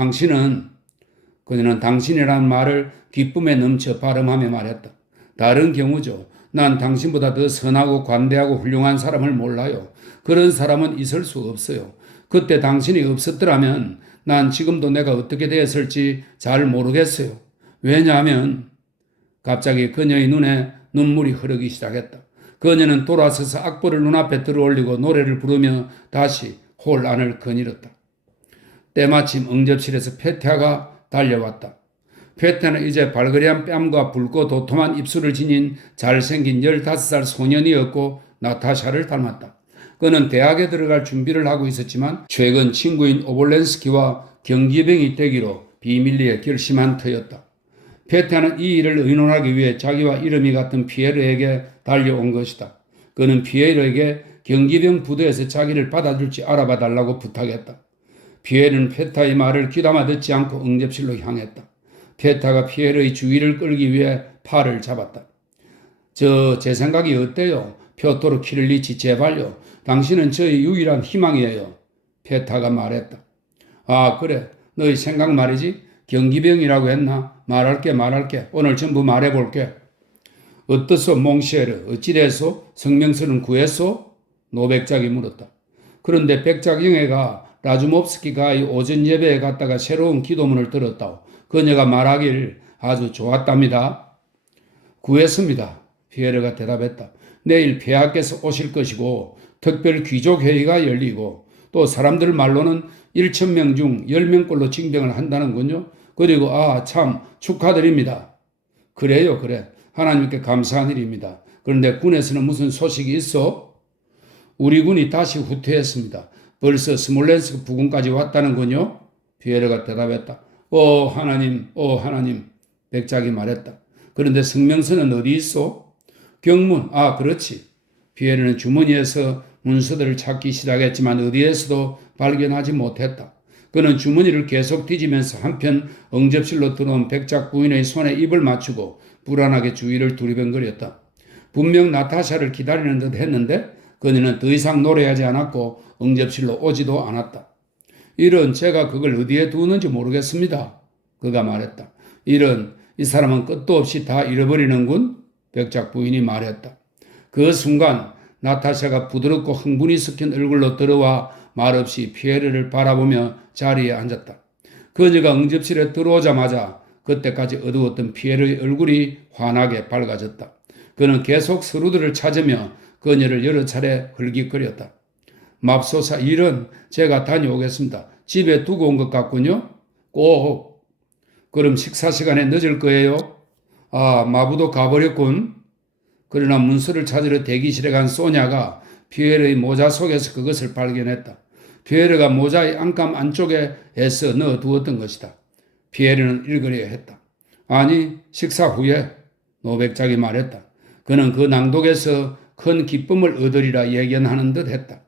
그녀는 당신이라는 말을 기쁨에 넘쳐 발음하며 말했다. 다른 경우죠. 난 당신보다 더 선하고 관대하고 훌륭한 사람을 몰라요. 그런 사람은 있을 수 없어요. 그때 당신이 없었더라면 난 지금도 내가 어떻게 되었을지 잘 모르겠어요. 왜냐하면 갑자기 그녀의 눈에 눈물이 흐르기 시작했다. 그녀는 돌아서서 악보를 눈앞에 들어올리고 노래를 부르며 다시 홀 안을 거닐었다. 때마침 응접실에서 페테아가 달려왔다. 페테아는 이제 발그레한 뺨과 붉고 도톰한 입술을 지닌 잘생긴 15살 소년이었고 나타샤를 닮았다. 그는 대학에 들어갈 준비를 하고 있었지만 최근 친구인 오볼렌스키와 경기병이 되기로 비밀리에 결심한 터였다. 페테아는 이 일을 의논하기 위해 자기와 이름이 같은 피에르에게 달려온 것이다. 그는 피에르에게 경기병 부대에서 자기를 받아줄지 알아봐 달라고 부탁했다. 피에르는 페테아의 말을 귀담아 듣지 않고 응접실로 향했다. 페테아가 피에르의 주의를 끌기 위해 팔을 잡았다. 제 생각이 어때요? 표토르 키릴리치 제발요. 당신은 저의 유일한 희망이에요. 페테아가 말했다. 아, 그래. 너희 생각 말이지? 경기병이라고 했나? 말할게. 오늘 전부 말해볼게. 어떻소 몽시에르? 어찌됐소? 성명서는 구했소? 노백작이 물었다. 그런데 백작영애가 라주mov스키가 오전 예배에 갔다가 새로운 기도문을 들었다오. 그녀가 말하길 아주 좋았답니다. 구했습니다. 피에르가 대답했다. 내일 폐하께서 오실 것이고 특별 귀족회의가 열리고 또 사람들 말로는 1,000명 중 10명꼴로 징병을 한다는군요. 그리고 참 축하드립니다. 그래요. 하나님께 감사한 일입니다. 그런데 군에서는 무슨 소식이 있어? 우리 군이 다시 후퇴했습니다. 벌써 스몰렌스크 부근까지 왔다는군요. 피에르가 대답했다. 오 하나님. 백작이 말했다. 그런데 성명서는 어디 있어? 경문. 그렇지. 피에르는 주머니에서 문서들을 찾기 시작했지만 어디에서도 발견하지 못했다. 그는 주머니를 계속 뒤지면서 한편 응접실로 들어온 백작 부인의 손에 입을 맞추고 불안하게 주위를 두리번거렸다. 분명 나타샤를 기다리는 듯 했는데 그녀는 더 이상 노래하지 않았고 응접실로 오지도 않았다. 이런 제가 그걸 어디에 두었는지 모르겠습니다. 그가 말했다. 이 사람은 끝도 없이 다 잃어버리는군. 백작 부인이 말했다. 그 순간 나타샤가 부드럽고 흥분이 섞인 얼굴로 들어와 말없이 피에르를 바라보며 자리에 앉았다. 그녀가 응접실에 들어오자마자 그때까지 어두웠던 피에르의 얼굴이 환하게 밝아졌다. 그는 계속 서루들을 찾으며 그녀를 여러 차례 흘깃거렸다. 맙소사 일은 제가 다녀오겠습니다. 집에 두고 온 것 같군요. 꼭. 그럼 식사 시간에 늦을 거예요. 마부도 가버렸군. 그러나 문서를 찾으러 대기실에 간 소냐가 피에르의 모자 속에서 그것을 발견했다. 피에르가 모자의 안감 안쪽에 애써 넣어두었던 것이다. 피에르는 읽으려 했다. 아니, 식사 후에 노백작이 말했다. 그는 그 낭독에서 큰 기쁨을 얻으리라 예견하는 듯 했다.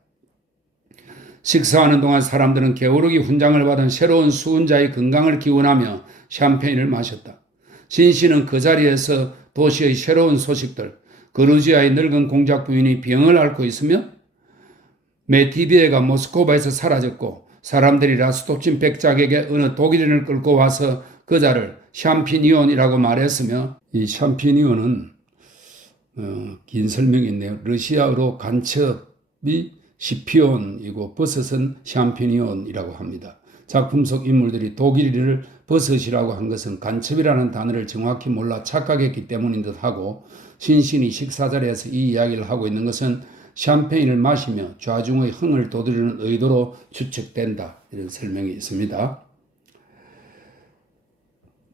식사하는 동안 사람들은 게오르기 훈장을 받은 새로운 수훈자의 건강을 기원하며 샴페인을 마셨다. 신씨는 그 자리에서 도시의 새로운 소식들, 그루지아의 늙은 공작 부인이 병을 앓고 있으며 메티비에가 모스크바에서 사라졌고 사람들이 라스톱친 백작에게 어느 독일인을 끌고 와서 그자를 샴피니온이라고 말했으며 이 샴피니온은 긴 설명이 있네요. 러시아어로 간첩이 시피온이고 버섯은 샴피니온이라고 합니다. 작품 속 인물들이 독일인을 버섯이라고 한 것은 간첩이라는 단어를 정확히 몰라 착각했기 때문인 듯하고 신신이 식사 자리에서 이 이야기를 하고 있는 것은 샴페인을 마시며 좌중의 흥을 돋우리는 의도로 추측된다. 이런 설명이 있습니다.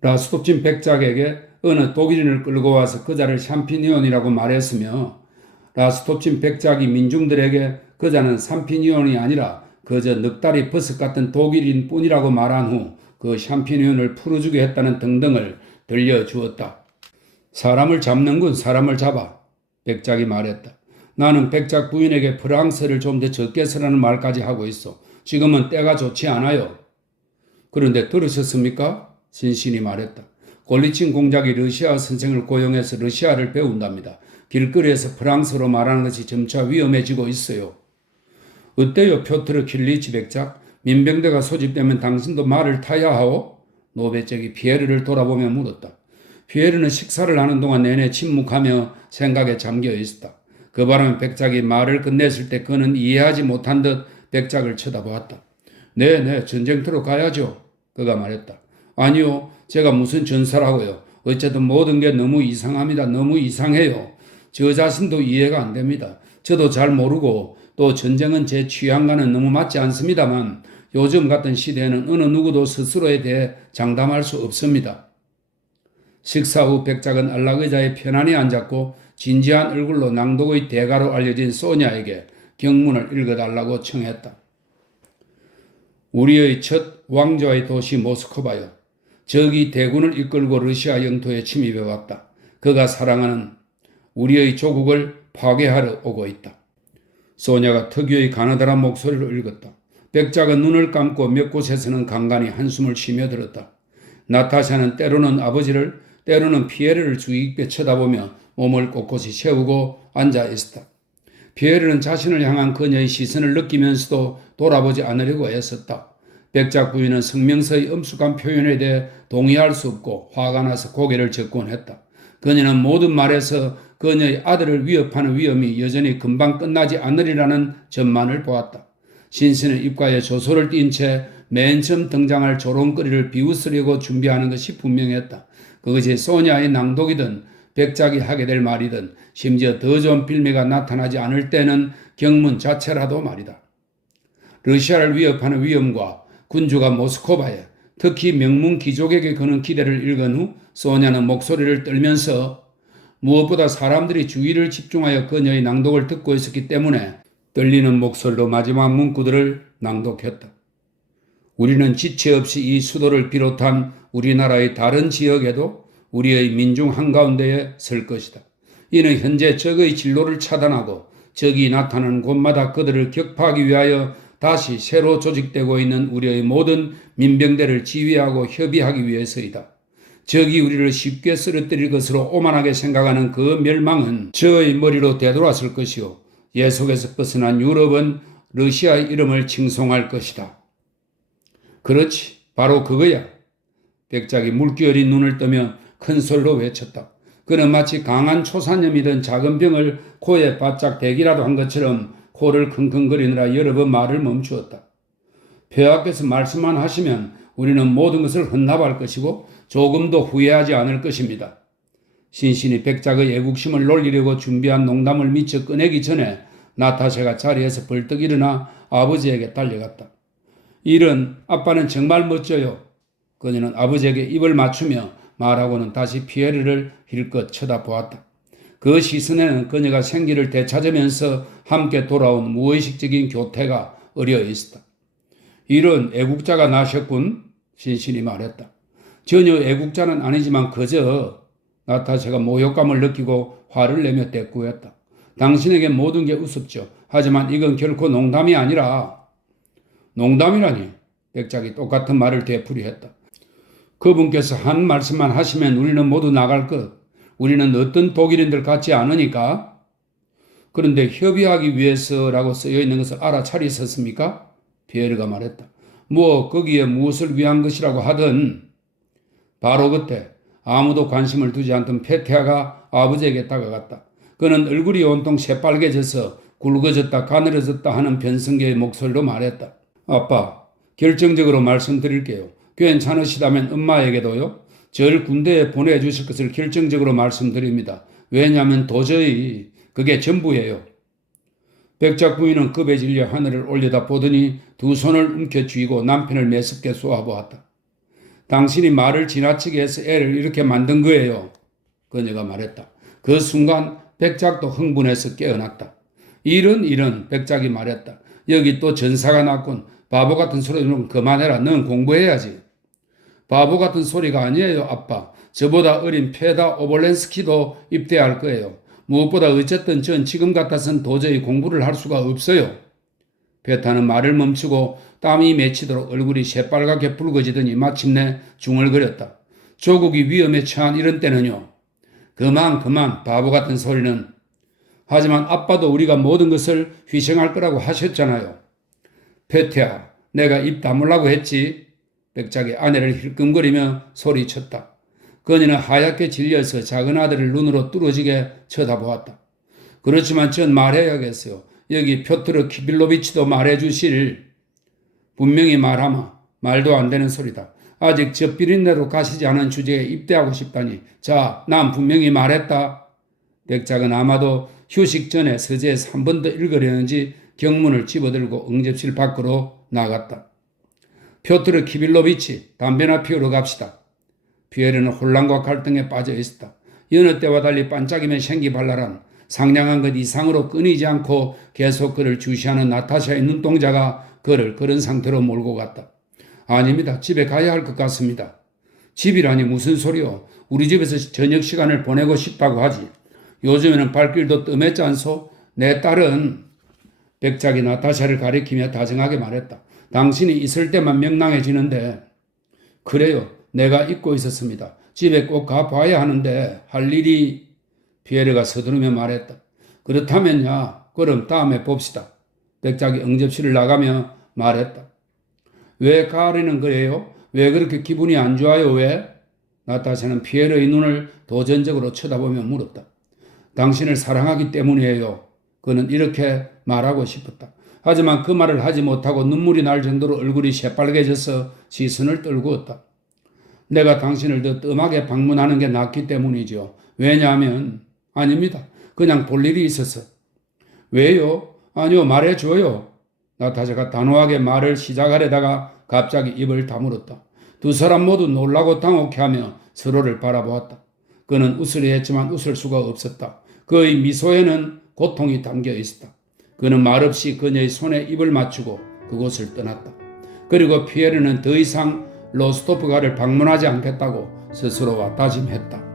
라스톱친 백작에게 어느 독일인을 끌고 와서 그자를 샴피니온이라고 말했으며 라스톱친 백작이 민중들에게 그자는 샴피니온이 아니라 그저 넉다리 버섯 같은 독일인 뿐이라고 말한 후 그 샴피니온을 풀어주게 했다는 등등을 들려주었다. 사람을 잡는군. 사람을 잡아. 백작이 말했다. 나는 백작 부인에게 프랑스를 좀 더 적게 쓰라는 말까지 하고 있어. 지금은 때가 좋지 않아요. 그런데 들으셨습니까? 신신이 말했다. 골리친 공작이 러시아 선생을 고용해서 러시아를 배운답니다. 길거리에서 프랑스로 말하는 것이 점차 위험해지고 있어요. 어때요, 표트르 킬리치 백작? 민병대가 소집되면 당신도 말을 타야 하오? 노백작이 피에르를 돌아보며 물었다. 피에르는 식사를 하는 동안 내내 침묵하며 생각에 잠겨 있었다. 그 바람에 백작이 말을 끝냈을 때 그는 이해하지 못한 듯 백작을 쳐다보았다. 네, 전쟁터로 가야죠. 그가 말했다. 아니요, 제가 무슨 전사라고요. 어쨌든 모든 게 너무 이상합니다. 너무 이상해요. 저 자신도 이해가 안 됩니다. 저도 잘 모르고 또 전쟁은 제 취향과는 너무 맞지 않습니다만 요즘 같은 시대에는 어느 누구도 스스로에 대해 장담할 수 없습니다. 식사 후 백작은 안락의자에 편안히 앉았고 진지한 얼굴로 낭독의 대가로 알려진 소냐에게 경문을 읽어달라고 청했다. 우리의 첫 왕조의 도시 모스크바요. 적이 대군을 이끌고 러시아 영토에 침입해왔다. 그가 사랑하는 우리의 조국을 파괴하러 오고 있다. 소냐가 특유의 가느다란 목소리로 읽었다. 백작은 눈을 감고 몇 곳에서는 간간히 한숨을 쉬며 들었다. 나타샤는 때로는 아버지를 때로는 피에르를 주의 깊게 쳐다보며 몸을 꼿꼿이 세우고 앉아 있었다. 피에르는 자신을 향한 그녀의 시선을 느끼면서도 돌아보지 않으려고 애썼다. 백작 부인은 성명서의 엄숙한 표현에 대해 동의할 수 없고 화가 나서 고개를 젓곤 했다. 그녀는 모든 말에서 그녀의 아들을 위협하는 위험이 여전히 금방 끝나지 않으리라는 전만을 보았다. 신씨는 입가에 조소를 띈 채 맨 처음 등장할 조롱거리를 비웃으려고 준비하는 것이 분명했다. 그것이 소냐의 낭독이든 백작이 하게 될 말이든 심지어 더 좋은 빌미가 나타나지 않을 때는 경문 자체라도 말이다. 러시아를 위협하는 위험과 군주가 모스크바에 특히 명문 귀족에게 거는 기대를 읽은 후 소냐는 목소리를 떨면서 무엇보다 사람들이 주의를 집중하여 그녀의 낭독을 듣고 있었기 때문에 떨리는 목소리로 마지막 문구들을 낭독했다. 우리는 지체 없이 이 수도를 비롯한 우리나라의 다른 지역에도 우리의 민중 한가운데에 설 것이다. 이는 현재 적의 진로를 차단하고 적이 나타나는 곳마다 그들을 격파하기 위하여 다시 새로 조직되고 있는 우리의 모든 민병대를 지휘하고 협의하기 위해서이다. 적이 우리를 쉽게 쓰러뜨릴 것으로 오만하게 생각하는 그 멸망은 저의 머리로 되돌았을 것이요. 예속에서 벗어난 유럽은 러시아의 이름을 칭송할 것이다. 그렇지, 바로 그거야. 백작이 물기 어린 눈을 뜨며 큰 소리로 외쳤다. 그는 마치 강한 초산염이 든 작은 병을 코에 바짝 대기라도 한 것처럼 코를 킁킁거리느라 여러 번 말을 멈추었다. 폐하께서 말씀만 하시면 우리는 모든 것을 헌납할 것이고 조금도 후회하지 않을 것입니다. 신신이 백작의 애국심을 놀리려고 준비한 농담을 미처 꺼내기 전에 나타샤가 자리에서 벌떡 일어나 아버지에게 달려갔다. 이런 아빠는 정말 멋져요. 그녀는 아버지에게 입을 맞추며 말하고는 다시 피에르를 힐끗 쳐다보았다. 그 시선에는 그녀가 생기를 되찾으면서 함께 돌아온 무의식적인 교태가 어려 있었다. 이런 애국자가 나셨군, 신신이 말했다. 전혀 애국자는 아니지만 그저 나타샤가 모욕감을 느끼고 화를 내며 대꾸했다. 당신에게 모든 게 우습죠. 하지만 이건 결코 농담이 아니라. 농담이라니. 백작이 똑같은 말을 되풀이했다. 그분께서 한 말씀만 하시면 우리는 모두 나갈 것. 우리는 어떤 독일인들 같지 않으니까. 그런데 협의하기 위해서라고 쓰여 있는 것을 알아차리셨습니까? 피에르가 말했다. 거기에 무엇을 위한 것이라고 하든. 바로 그때 아무도 관심을 두지 않던 페테아가 아버지에게 다가갔다. 그는 얼굴이 온통 새빨개져서 굵어졌다 가늘어졌다 하는 변성계의 목소리로 말했다. 아빠, 결정적으로 말씀드릴게요. 괜찮으시다면 엄마에게도요. 절 군대에 보내주실 것을 결정적으로 말씀드립니다. 왜냐하면 도저히 그게 전부예요. 백작 부인은 급에 질려 하늘을 올려다 보더니 두 손을 움켜쥐고 남편을 매섭게 쏘아보았다. 당신이 말을 지나치게 해서 애를 이렇게 만든 거예요. 그녀가 말했다. 그 순간 백작도 흥분해서 깨어났다. 이런 백작이 말했다. 여기 또 전사가 났군. 바보 같은 소리 좀 그만해라. 넌 공부해야지. 바보 같은 소리가 아니에요, 아빠. 저보다 어린 페다 오볼렌스키도 입대할 거예요. 무엇보다 어쨌든 전 지금 같아선 도저히 공부를 할 수가 없어요. 페타는 말을 멈추고 땀이 맺히도록 얼굴이 새빨갛게 붉어지더니 마침내 중얼거렸다. 조국이 위험에 처한 이런 때는요. 그만 바보 같은 소리는. 하지만 아빠도 우리가 모든 것을 희생할 거라고 하셨잖아요. 페테야, 내가 입 다물라고 했지. 백작이 아내를 힐끔거리며 소리쳤다. 그녀는 하얗게 질려서 작은 아들을 눈으로 뚫어지게 쳐다보았다. 그렇지만 전 말해야겠어요. 여기 표트르 키빌로비치도 말해주실. 분명히 말하마. 말도 안 되는 소리다. 아직 저 비린내로 가시지 않은 주제에 입대하고 싶다니. 자, 난 분명히 말했다. 백작은 아마도 휴식 전에 서재에서 한 번 더 읽으려는지 경문을 집어들고 응접실 밖으로 나갔다. 표트르 키빌로비치, 담배나 피우러 갑시다. 피에르는 혼란과 갈등에 빠져 있었다. 여느 때와 달리 반짝이며 생기발랄한 상냥한 것 이상으로 끊이지 않고 계속 그를 주시하는 나타샤의 눈동자가 그를 그런 상태로 몰고 갔다. 아닙니다. 집에 가야 할 것 같습니다. 집이라니 무슨 소리요. 우리 집에서 저녁 시간을 보내고 싶다고 하지. 요즘에는 발길도 뜸했지 않소? 내 딸은 백작이 나타샤를 가리키며 다정하게 말했다. 당신이 있을 때만 명랑해지는데. 그래요. 내가 잊고 있었습니다. 집에 꼭 가봐야 하는데 할 일이. 피에르가 서두르며 말했다. 그렇다면야 그럼 다음에 봅시다. 백작이 응접실을 나가며 말했다. 왜 가리는 거예요? 왜 그렇게 기분이 안 좋아요? 왜? 나타샤는 피에르의 눈을 도전적으로 쳐다보며 물었다. 당신을 사랑하기 때문이에요. 그는 이렇게 말하고 싶었다. 하지만 그 말을 하지 못하고 눈물이 날 정도로 얼굴이 새빨개져서 시선을 떨구었다. 내가 당신을 더 뜸하게 방문하는 게 낫기 때문이죠. 왜냐하면 아닙니다. 그냥 볼 일이 있어서. 왜요? 아니요, 말해줘요. 나타샤가 단호하게 말을 시작하려다가 갑자기 입을 다물었다. 두 사람 모두 놀라고 당혹해하며 서로를 바라보았다. 그는 웃으려 했지만 웃을 수가 없었다. 그의 미소에는 고통이 담겨 있었다. 그는 말없이 그녀의 손에 입을 맞추고 그곳을 떠났다. 그리고 피에르는 더 이상 로스토프가를 방문하지 않겠다고 스스로와 다짐했다.